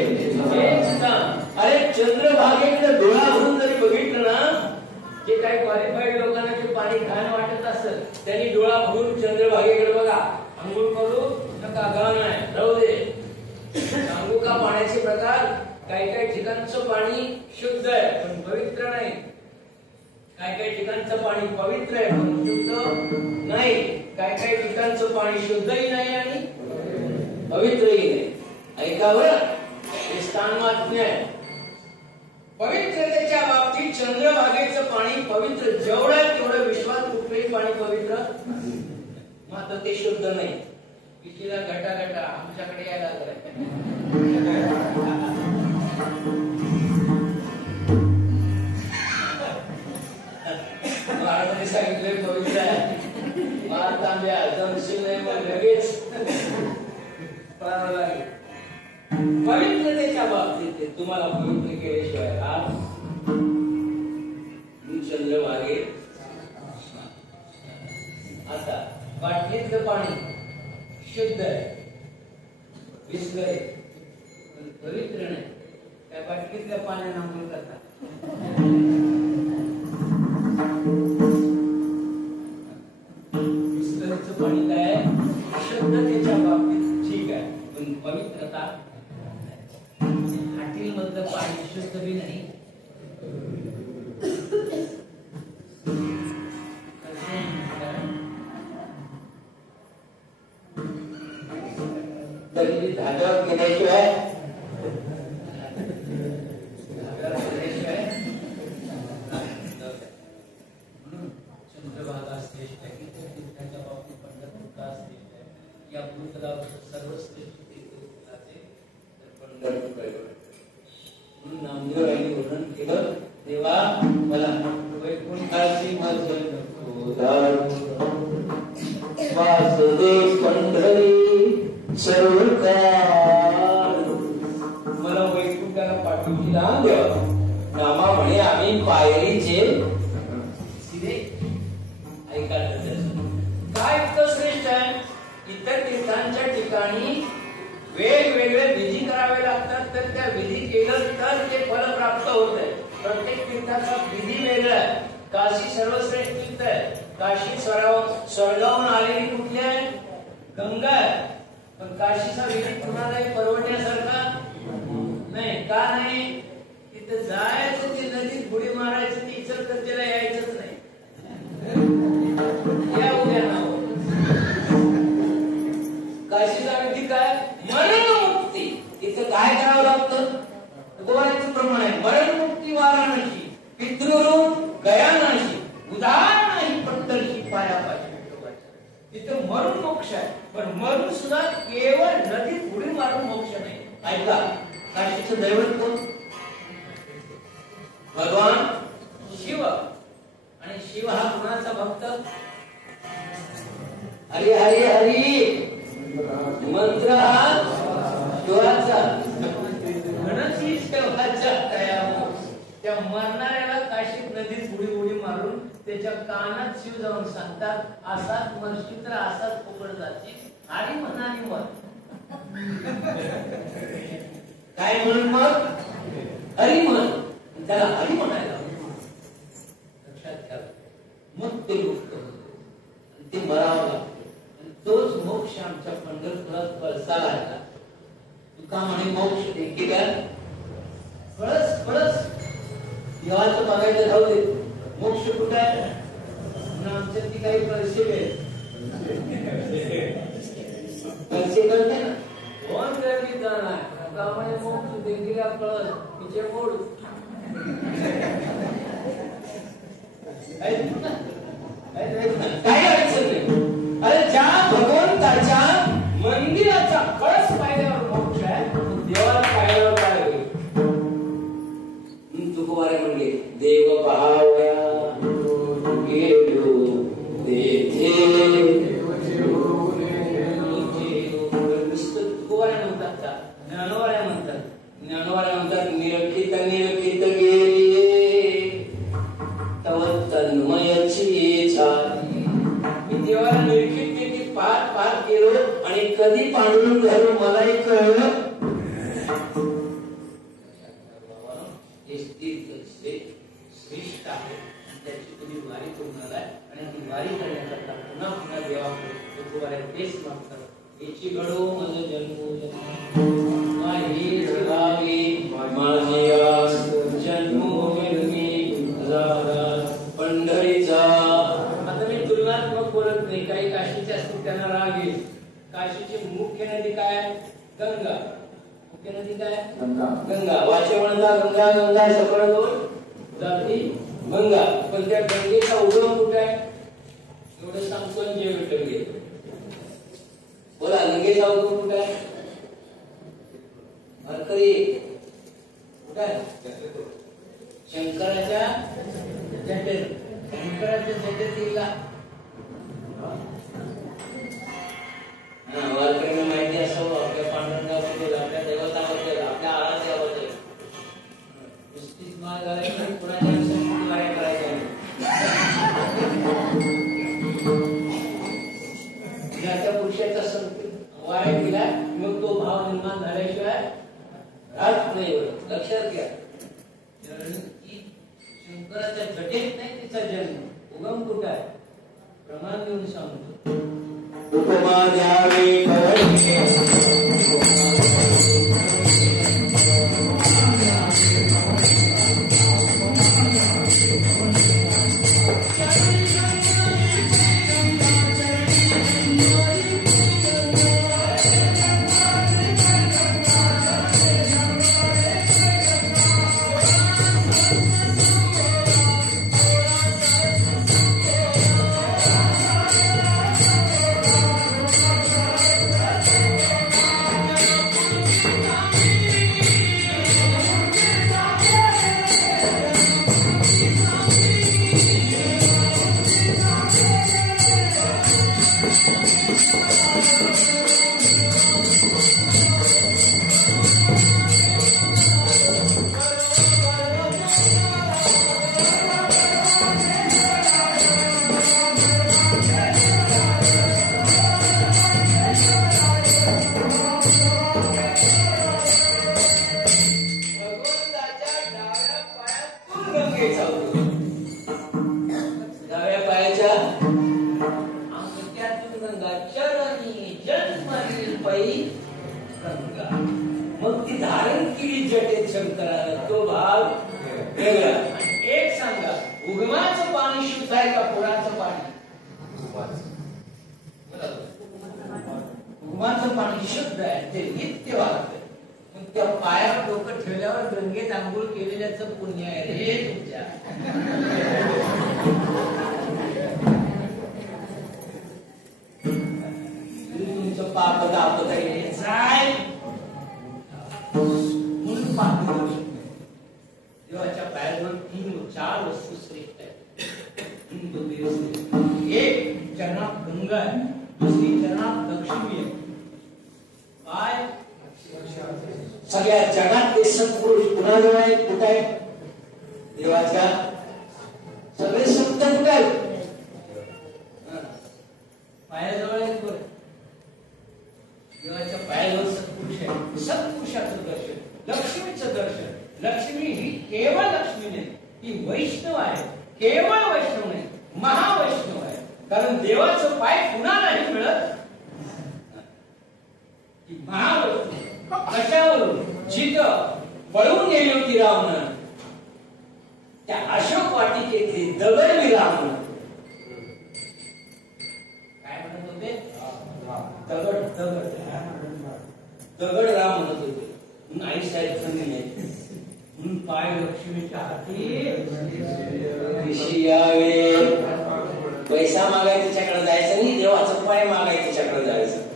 अरे चंद्रभागेकडे डोळा भरून जरी बघितलं ना, जे काही क्वालिफाईड लोकांना ते पाणी घाण वाटत असेल त्यांनी डोळा भरून चंद्रभागेकडे बघा. अंघोळ करू नका, घाण आहे, राहू दे. सांगू का पाण्याचे प्रकार? काही काही ठिकाणचं पाणी शुद्ध आहे पण पवित्र नाही. काही काही ठिकाणचं पाणी पवित्र आहे पण शुद्ध नाही. काही काही ठिकाणचं पाणी शुद्धही नाही आणि पवित्रही नाही. ऐकावं, हे स्थान महात्म्य आहे. पवित्रतेच्या बाबतीत चंद्रभागेचं पाणी पवित्र जेवढं तेवढं विश्वात कुठलंही पाणी पवित्र मात्र ते शुद्ध नाही. पिशीला घटा घटा आमच्याकडे यायला करायचं. महाराजांनी सांगितले पवित्र आहे. मार तांब्या जमशील नाही मग लगेच पळावं लागेल. पवित्रतेच्या बाबतीत तुम्हाला पवित्र केल्याशिवाय आज चंद्रभागे. आता बाटलीतलं पाणी शुद्ध आहे, विसलय पण पवित्र नाही. त्या बाटलीतल्या पाण्यानं अंघोळ करतात. विसलयचं पाणी काय? शुद्धतेच्या बाबतीत ठीक आहे पण पवित्रता. हातील मधलं पाणी शुद्ध बी नाही. तरी धागावर गेल्याशिवाय म्हणून चंद्रभागा श्रेष्ठ आहे. तीर्थाच्या बाबतीत पंढरपूर का श्रेष्ठ आहे? या भूतलावर सर्वश्रेष्ठ तीर्थाचे पंढरपूर आहे. म्हणून नामदेवरायांनी वर्णन केलं, देवा मला वैकुंठाची मजा वासुदेव पंढरी सरकार. मला वैकुंठाला पाठवून दिला देवा. नामा म्हणे आम्ही पायरीचे सिधे. ऐका काय इतकं श्रेष्ठ आहे? इतर तीर्थांच्या ठिकाणी वेगवेगळे विधी करावे लागतात तर त्या विधी केलं तर ते फल प्राप्त होत आहे. प्रत्येक तीर्थाचा विधी वेगळा आहे. काशी सर्वश्रेष्ठ तीर्थ आहे काशी स्वर्गावून आलेली कुठली आहे? गंगा आहे. पण काशीचा विधी कुणालाही परवडण्यासारखा नाही. का नाही? तिथे जायचं, ते नदीत बुडी मारायचं, ती इचलकरंजीला यायचंच नाही. या उद्या नाव काशीचा विधी काय? मरणमुक्ती. इथं काय करावं लागतं? गोऱ्याचं प्रमाण आहे. मरणमुक्ती वाराणसी, पितृरूप गयानाशी, उदाहरण नाही पंढरची पायापाशी. तिथं मरून मोक्ष आहे. पण मरून सुद्धा केवळ नदीत उडी मारून मोक्ष नाही. ऐका, काशीचं दैवत कोण? भगवान शिव. आणि शिव हा कुणाचा भक्त? हरी हरी हरी मंत्र हा शिवाचा. म्हणून ही शिवाच्या तयार. त्या मरणाऱ्याला काशीत नदीत उडी उडी मारून त्याच्या कानात शिव जाऊन सांगतात, असाच मरशील तर असाच फुकट जाशील. हरी म्हणाली मर. काय म्हणून मग? हरी म्हण. त्याला हरी म्हणायला लक्षात ठेवा. मग ते मुक्त होते. ते मरावं लागतं. तोच मोक्ष आमच्या पंढरपुरात कळसाला आहे. तुका म्हणे मोक्ष देखील कळस कळस देवाचं बघायला जाऊ दे. मोक्ष कुठे आहे? आमच्या ती काही कळसे कळसे कळते ना. कोण गर्दी जाणार? तुका म्हणे मोक्ष देखील कळस तिचे मोड. काही अडचण नाही. अरे ज्या भगवंताच्या मंदिराचा कळस पाहिल्यावर मोक्ष आहे, देवाला पाहिल्यावर काय होईल? तुकोबारे म्हणले, देव पहावया गेलो तेथे. नुसतं तुकोबारे म्हणतात का? ज्ञानोबारे म्हणतात. ज्ञानोबारे म्हणतात, निरखित निरखित गेली तव तन्मयची छाती. मी देवाला निरखित निरखित पाहत पाहत गेलो आणि कधी पांडुरंग झालो मलाही कळलं. श्रेष्ठ आहे. त्याची तुम्ही वारी करून आलाय आणि ती वारी करण्याकरता पुन्हा पुन्हा देवाकडे तेच मागतात. याची घडो माझं जन्मो माझी जगावी माझी आस जन्मो पंढरीचा. आता मी तुलनात्मक बोलत नाही. काही काशीचे असतील त्यांना राग येईल. काशीची मुख्य नदी काय? गंगा. मुख्य नदी काय? गंगा. वाचे म्हणता गंगा गंगा सगळं दोन जाती गंगा. पण त्या गंगेचा उगम कुठे आहे? एवढं सांगतो जे विठ्ठल घे. बोला, गंगेचा उगम कुठे आहे? मरकरी कुठे आहे? शंकराच्या जटेत. शंकराच्या जटेतीला वारकऱ्यांना माहिती असावं आपल्या पांडुरंगाबद्दल, आपल्या देवताबद्दल, आपल्या आराध्याबद्दल. नुसतीच माळ घालायची, कुणाच्या वाऱ्या करायच्या ज्या पुरुषाचा संकेत वाऱ्या केला मग तो भाव निर्माण झाल्याशिवाय राहत नाही. लक्षात घ्या. शंकराच्या जटेत नाही तिचा जन्म. उगम कुठे आहे? प्रमाण देऊन सांगतो. उपमा द्यावी डाव्या पायाच्या गंगा चरणी जन्मली पै गंगा. मग ती धारण केली जटेत शंकरानं, तो भाव वेगळा. एक सांगा, उगमाचं पाणी शुद्ध आहे का पुराचं पाणी? उगमाचं पाणी शुद्ध आहे, ते नित्य वाहत. मग त्या पायावर डोकं ठेवल्यावर गंगेत आंघोळ केलेल्याचं पुण्य आहे रे तुमच्या. तुमचं पाप दापत आहे जाय म्हणून पाप करू शकतो. देवाच्या पायाजवळ 4 वस्तू श्रेष्ठ आहेत. एक चरणात गंगा आहे, दुसरी चरणात लक्ष्मी आहे. काय सगळ्या जगात ते सत्पुरुष कुणाजवळ आहेत? कुठे आहेत? देवाच्या सगळे संत कुठे आहेत? पायाजवळ आहेत. बरं, देवाच्या पायाजवळ सत्पुरुष आहे. सत्पुरुषाचं दर्शन, लक्ष्मीचं दर्शन. लक्ष्मी ही केवळ लक्ष्मी नाही, ती वैष्णव आहे. केवळ वैष्णव नाही, महावैष्णव आहे. कारण देवाचं पाय कुणालाही मिळत. महावैष्णव कशावरून? जिथं पळून गेली होती रावण, त्या अशोक वाटिकेतली दगड विराम. काय म्हणत होते? दगड दगड दगड राम म्हणत होते. आई साहेब खंडी नाही म्हणून पाय लक्ष्मीच्या हाती यावे. पैसा मागायचा तिच्याकडे जायचं नाही, देवाचं पाय मागायचं तिच्याकडे जायचं.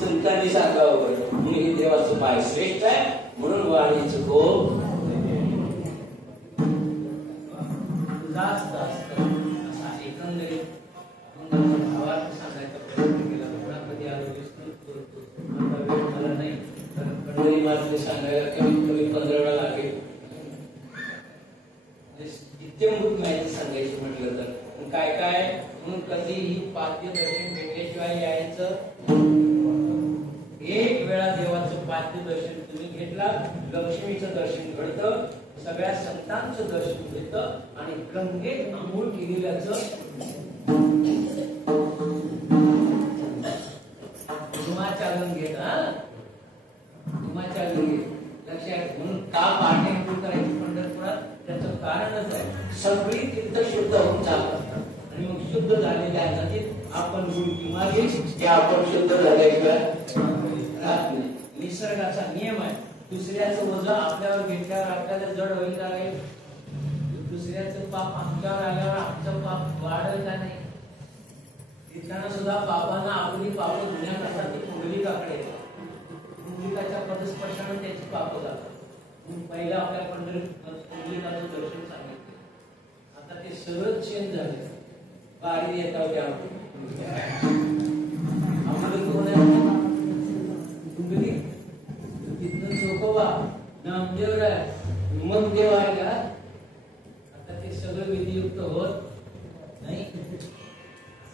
संतांनी सांगावं बरं, म्हणून हे देवाचं पाय श्रेष्ठ आहे. म्हणून वाणीचं गोप जास्त असा एकंदरीत भावार्थ सांगायचा प्रयत्न केला. कोणामध्ये आलो विस्तृत करतो, आता वेळ मला नाही, तर कंडोरी मार्ग सांगायला कमीत कमी 15 वेळा लागेल. इत्यंभूत माहिती सांगायची म्हटलं तर काय काय. म्हणून कधीही पाद्य दर्शन भेटल्याशिवाय यायचं. एक वेळा देवाचं पाद्य दर्शन तुम्ही घेतला, लक्ष्मीचं दर्शन घडतं, सगळ्या संतांचं दर्शन घेतं आणि गंगेत आंघोळ केलेल्याचं धुमाचालन घेत. धुमाचालन घेत लक्षात. म्हणून का पाठी करायची पंढरपुरात? त्याचं कारणच आहे, सगळी तीर्थ शुद्ध होऊन चालतात आणि मग शुद्ध झालेल्या नदीत आपण बुडकी मारली की आपण शुद्ध झाल्याशिवाय राहत नाही. निसर्गाचा नियम आहे. दुसऱ्याचं वजन आपल्यावर घेतल्यावर आपल्याला जड होईल का नाही? दुसऱ्याचं पाप आमच्यावर आल्यावर आमचं पाप वाढेल का नाही? तिथल्यानं सुद्धा पापांना आपली पाप धुण्याकरता ती पुंडलिकाकडे येतात. पुंडलिकाच्या पदस्पर्शाने त्याची पाप जातात. पहिला आपल्या पुंडलिकाचं दर्शन सांगितलं, आता ते सगळं चेंज झाले. बारी येतात त्या आम्हाला कोण आहे? पुंडलिक. तिथनं चोकोबा नामदेव आहे, मग देव आहे का? आता ते सगळं विधियुक्त होत नाही.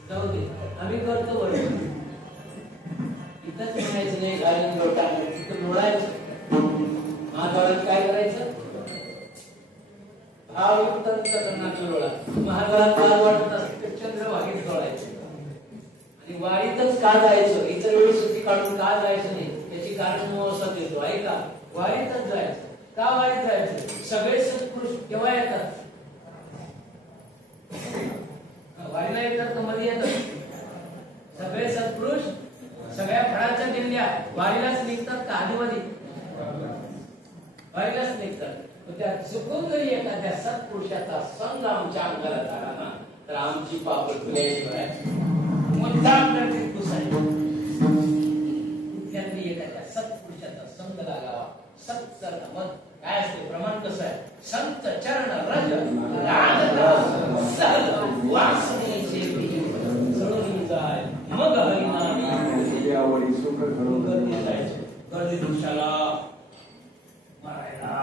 जाऊ दे, आम्ही करतो बरं. इथंच म्हणायचं नाही घालून लोटा, तिथं लोळायचं. महाद्वारात काय करायचं? भावयुक्त अंतःकरणाचा लोळा. महाद्वारात काय वाटत असते? चंद्रभागेत लोळायचं. आणि वारीतच का जायचं? इतर वेळी सुट्टी काढून का जायचं नाही? त्याची कारण असा देतो, ऐका. वारीतच जायचं. का वारीत जायचं? सगळे सत्पुरुष केव्हा येतात? वारीला येतात, मध्ये येतात. सगळे सत्पुरुष सगळ्या फळाच्या दिंड्या वारीलाच निघतात का आधीमध्ये? वारीलाच निघतात. त्या चुकून जरी एखाद्या सत्पुरुषाचा संग आमच्या अंगाला झाला ना, तर आमची पाप धुल्याशिवाय मुद्दाम करते पुसायची. कुठल्यातरी एखाद्या सत्पुरुषाचा संग लागावा. सत्संग मग काय असते? प्रमाण कसं आहे? संत चरण रज राग सहज वासनेचे जळून जाय, मग हरिनामी यावरी सुख घडून जायचे. गर्दी दिवसाला मारायला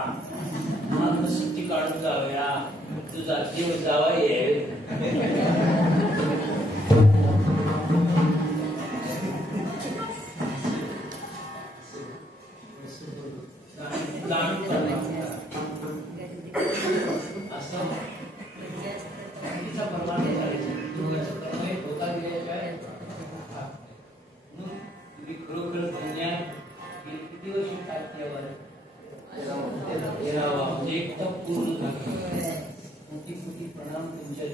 मग सुट्टी काढून जाऊया, तुझा जीव जावा येईल. असं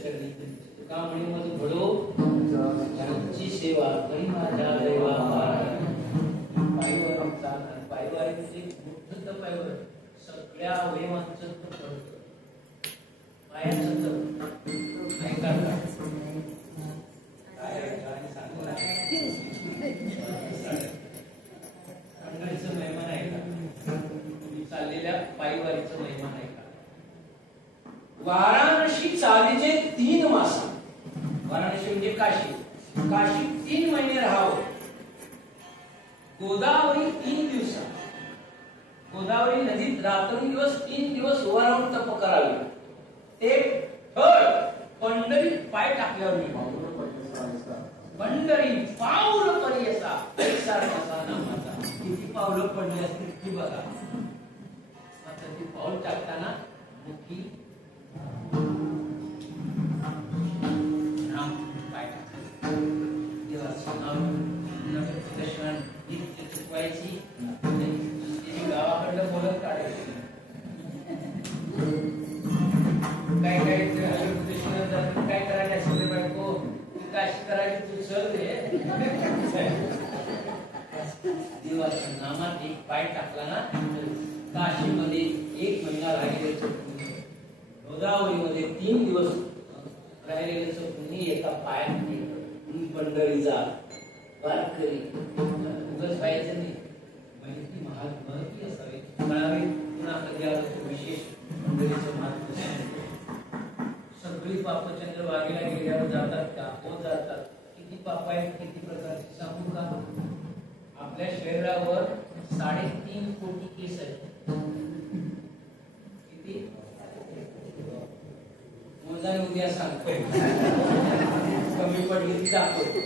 चरणी तुका म्हणे मग घडो त्यांची सेवा करी माझ्या देवा पायवर चालणार पायवारी म्हणजे मोठं पायवर सगळ्या अवयवांचं पडतं पायाचं नाही काढणार सांगायचं मेहमान आहे का चाललेल्या पायवारीचं मेहमान आहे का वाराणसी चालीचे 3 मास वाराणसी म्हणजे काशी 3 महिने राहावं गोदावरी 3 दिवसात गोदावरी नदीत रात्रंदिवस 3 दिवस उभा राहून तप करावे ते फळ पंढरीत पाय टाकल्यावर मिळावं पंढरी पाऊल पर्यसा सारखा नामाचा किती पावलं पडली असतील ती बघा आता ती पाऊल टाकताना मुखी राम पाय टाकतात देवाचं नाव नवदर्शन नित्य चुकवायची गावाकडलं बोलत काढायची काय काय करायला असेल बायको काशी करायची तू चल रे देवाच्या नामात एक पाय टाकला ना काशीमध्ये 1 महिना राहिलेलं गोदावरीमध्ये 3 दिवस राहिलेलं पुण्य एका पायात पंढरीचा वारकरी उगाच व्हायचं नाही माहिती महत्त्वाची असावी कळावे पुन्हा कधी विशेष पंढरीचं महत्त्व सगळी पाप चंद्रभागेला गेल्यावर जातात का हो जातात किती पाप आहेत किती प्रकारचे सांगू का आपल्या शरीरावर 3.5 कोटी केस आहेत किती मोजाने उद्या सांगतोय कमी पडली ती दाखवतो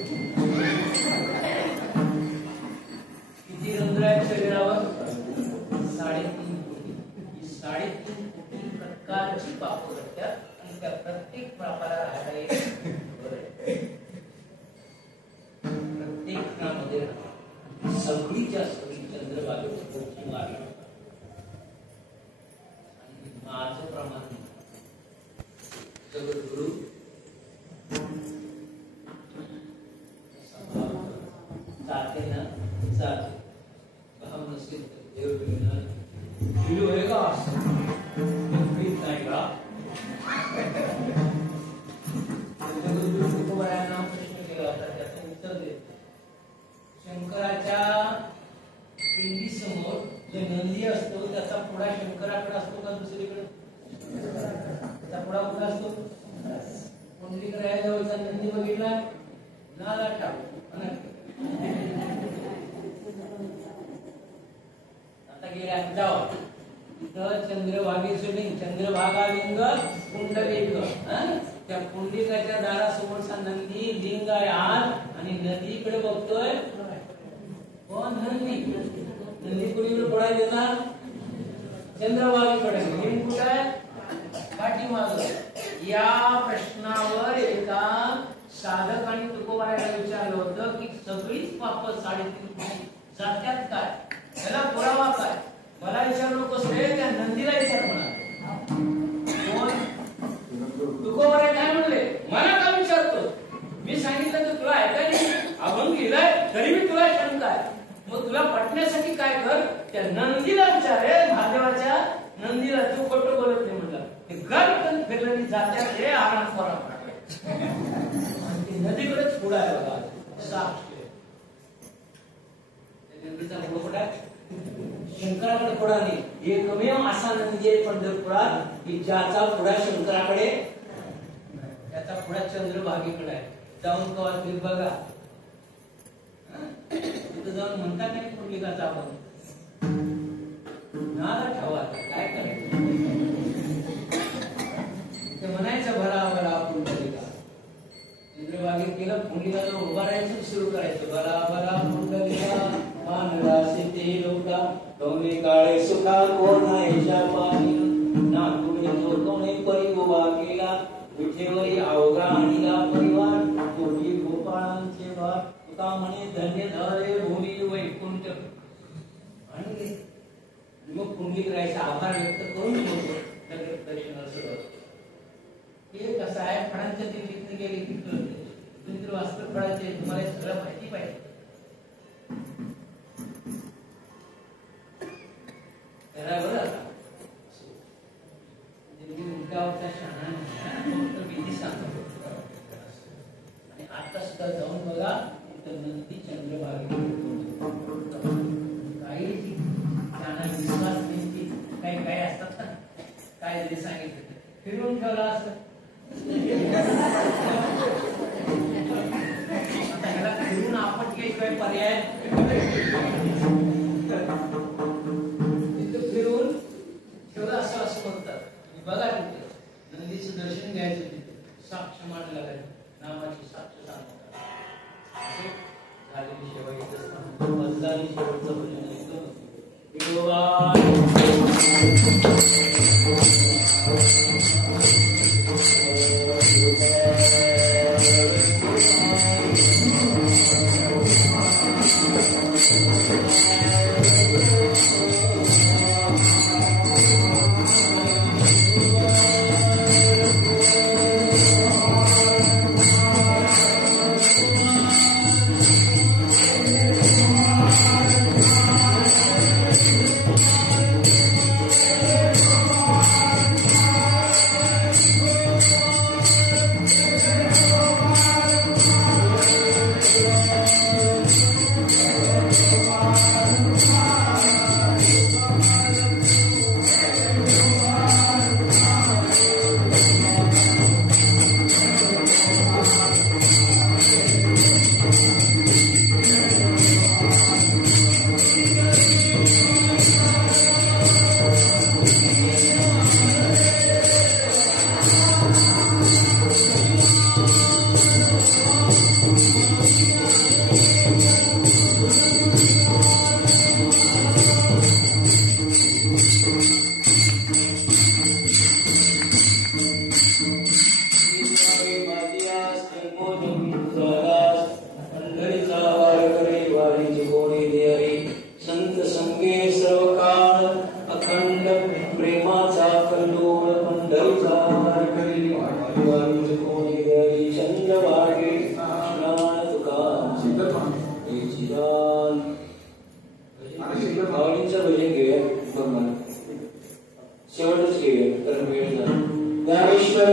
किती रंध्र आहेत शरीरावर 3.5 कोटी ही 3.5 कोटी प्रकारची पाप करतात त्या प्रत्येक पापाला राहायला प्रत्येक क्षणामध्ये सगळीच्या सगळी चंद्रभागेची मारली आणि माझं प्रमाण जगद्गुरु जाते ना जाते भाव नसेल देव व्हिडिओ आहे का नाही का प्रश्न केला होता त्याचं उत्तर देत शंकराच्या पिंडी समोर जे नंदी असतो त्याचा पुढा शंकराकडे असतो का दुसरीकडे त्याचा पुढा कुठे असतो पुंडलीकडे जवळचा नंदी बघितला नाला टाकू आता गेल्या जाऊ इथं चंद्रभागेचं लिंग चंद्रभागा लिंग पुंडलिक त्या पुंडलिकाच्या दारासमोरचा नंदी लिंग आहे आज आणि नदीकडे बघतोय कोण नंदी नंदी कुणीकडे पडायला देणार चंद्रभागेकडे लिंग कुठे आहे पाठीमाग या प्रश्नावर एका साधकाने तुकोबाराला विचारलं होतं की सगळीच पाप 3.5 कोटी जात्यात काय त्याला पुरावा काय मला विचारू नकोस रे त्या नंदीला विचार म्हणा कोण तुकोबारा काय म्हणले मला का विचारतो मी सांगितलं तर तुला ऐकायला अभंग लिहिलाय तरी मी तुला शंका आहे मग तुला पटण्यासाठी काय कर त्या नंदीला विचार रे महादेवाच्या नंदीला तू खोटं बोलत नाही म्हणलं गरकन फिरलेली जात्यात रे आराम करा नदीकडेच पुढा आहे बघा साक्ष नंदीचा पुढा शंकराकडे पुढा नाही एकमेव असा नंदी आहे पंढरपुरात की ज्याचा पुढा शंकराकडे त्याचा पुढा चंद्रभागेकडे आहे जाऊन कवा फिर बघा तिथं जाऊन म्हणतात नाही पुंडलिकाचा आपण नाला ठेवा काय करायचं ते म्हणायचं भरा भरा पुंडलिका चंद्रभागेत गेलं पुंडलिकाला उभा राहायचं सुरू करायचं भरा भरा पुंडलिका मानरासे ते लोका दोन्ही काळे सुखा कोणाच्या पाणी ना तुळे जो कोणी परिगोवा केला विठेवरी अवघा आणीला परिवार कोटी गोपाळांचे भार तुका म्हणे धन्य धरे भूमी वैकुंठ आणि मग पुंडलिक राहायचा आभार व्यक्त करून दर्शनाला सुरुवात हे कसं आहे, फळांच्या दिल्लीतनं गेले की कळते. तुम्ही तर वास्तव फळाचे तुम्हाला हे सगळं माहिती पाहिजे. बरं उलटा शहाणा भीती सांगतो. आणि आता सुद्धा जाऊन बघा इथं नंदी चंद्रभागे काही त्यांना विश्वास नाही. काही काही असतात ना, काय जरी सांगितलं फिरवून ठेवला असं. आता ह्याला फिरून आपण काही पर्याय तिथं फिरून ठेवलं असं असं म्हणतात. बघा तिथे नंदीचं दर्शन घ्यायचं, तिथे साक्ष मांडला नामाची साक्ष सांगतात. असे झालेली शेवटचं बदलाली शेवटचं भजन शेवटच घेऊया कारण वेळ झाला. ज्ञानेश्वर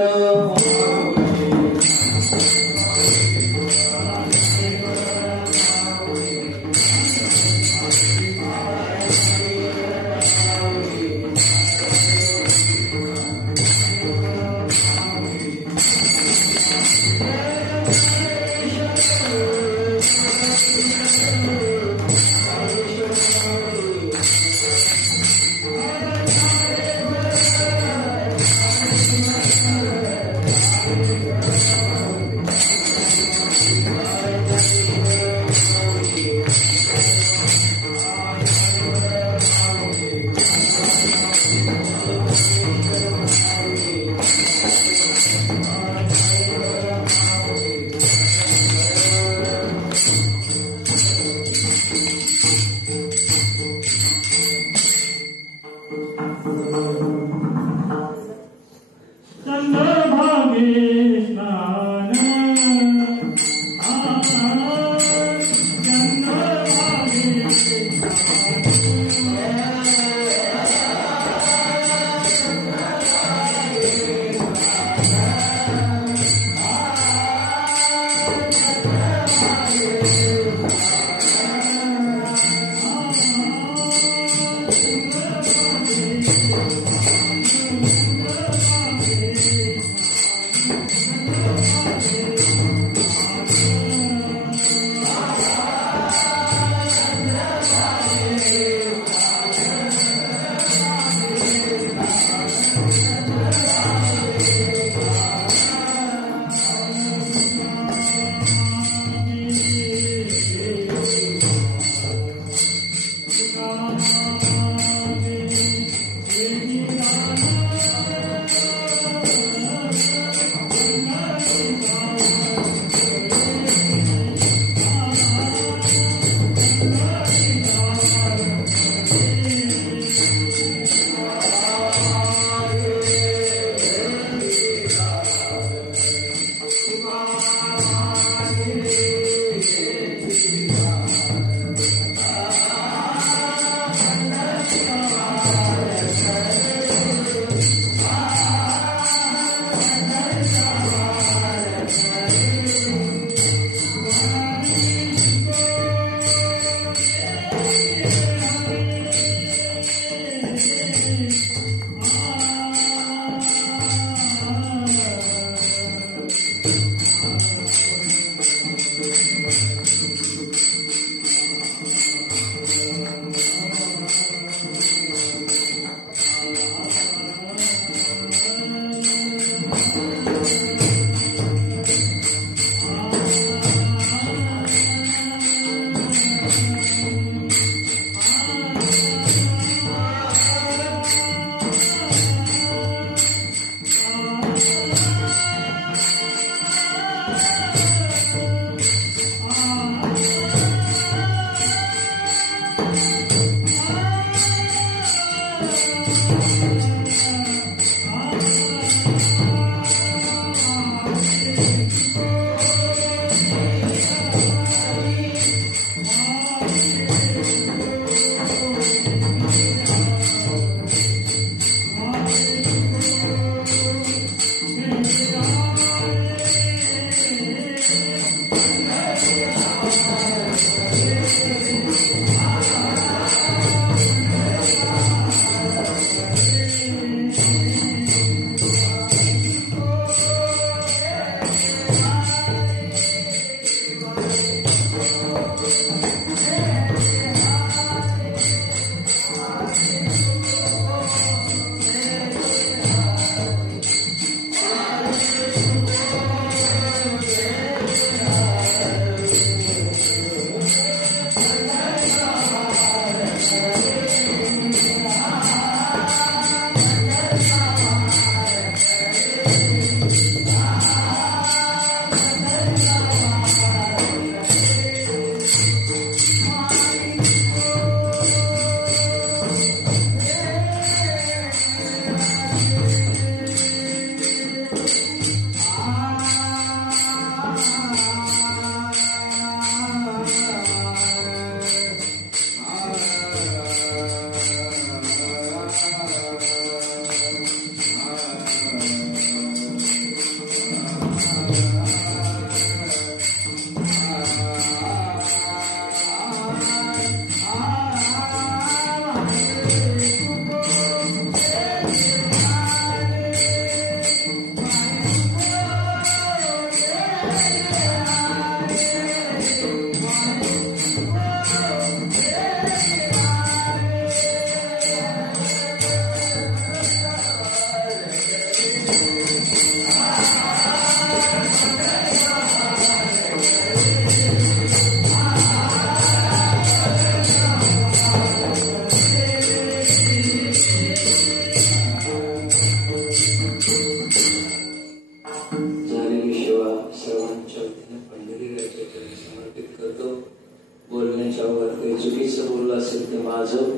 चुकीचं बोललं असेल ते माझं,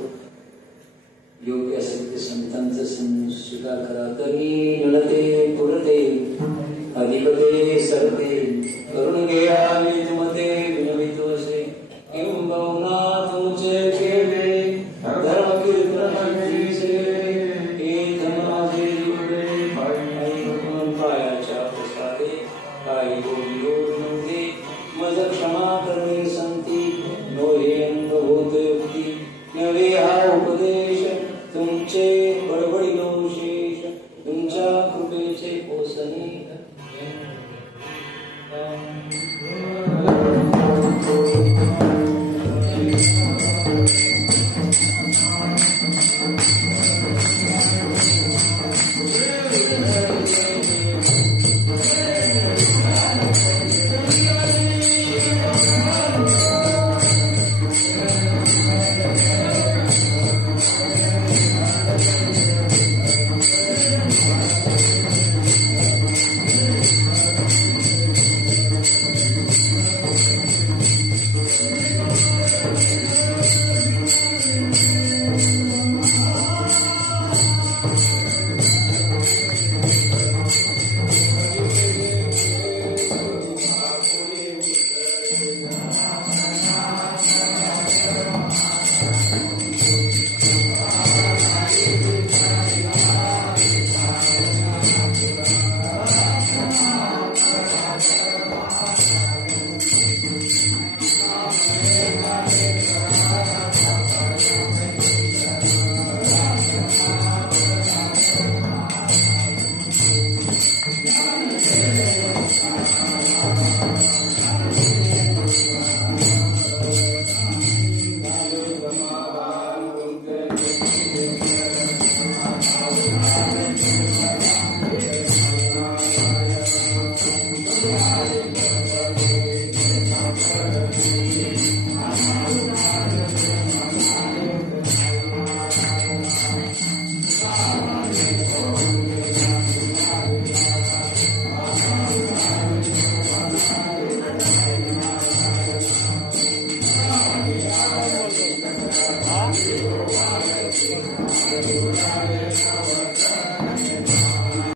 योग्य असेल ते संतांचं स्वीकार करा. तरी नलते पुरते अधिपते सरते करून घ्या मते विनवित असे किंबहुना तुमचे केले धर्म कीर्तन पायाच्या प्रसारे काही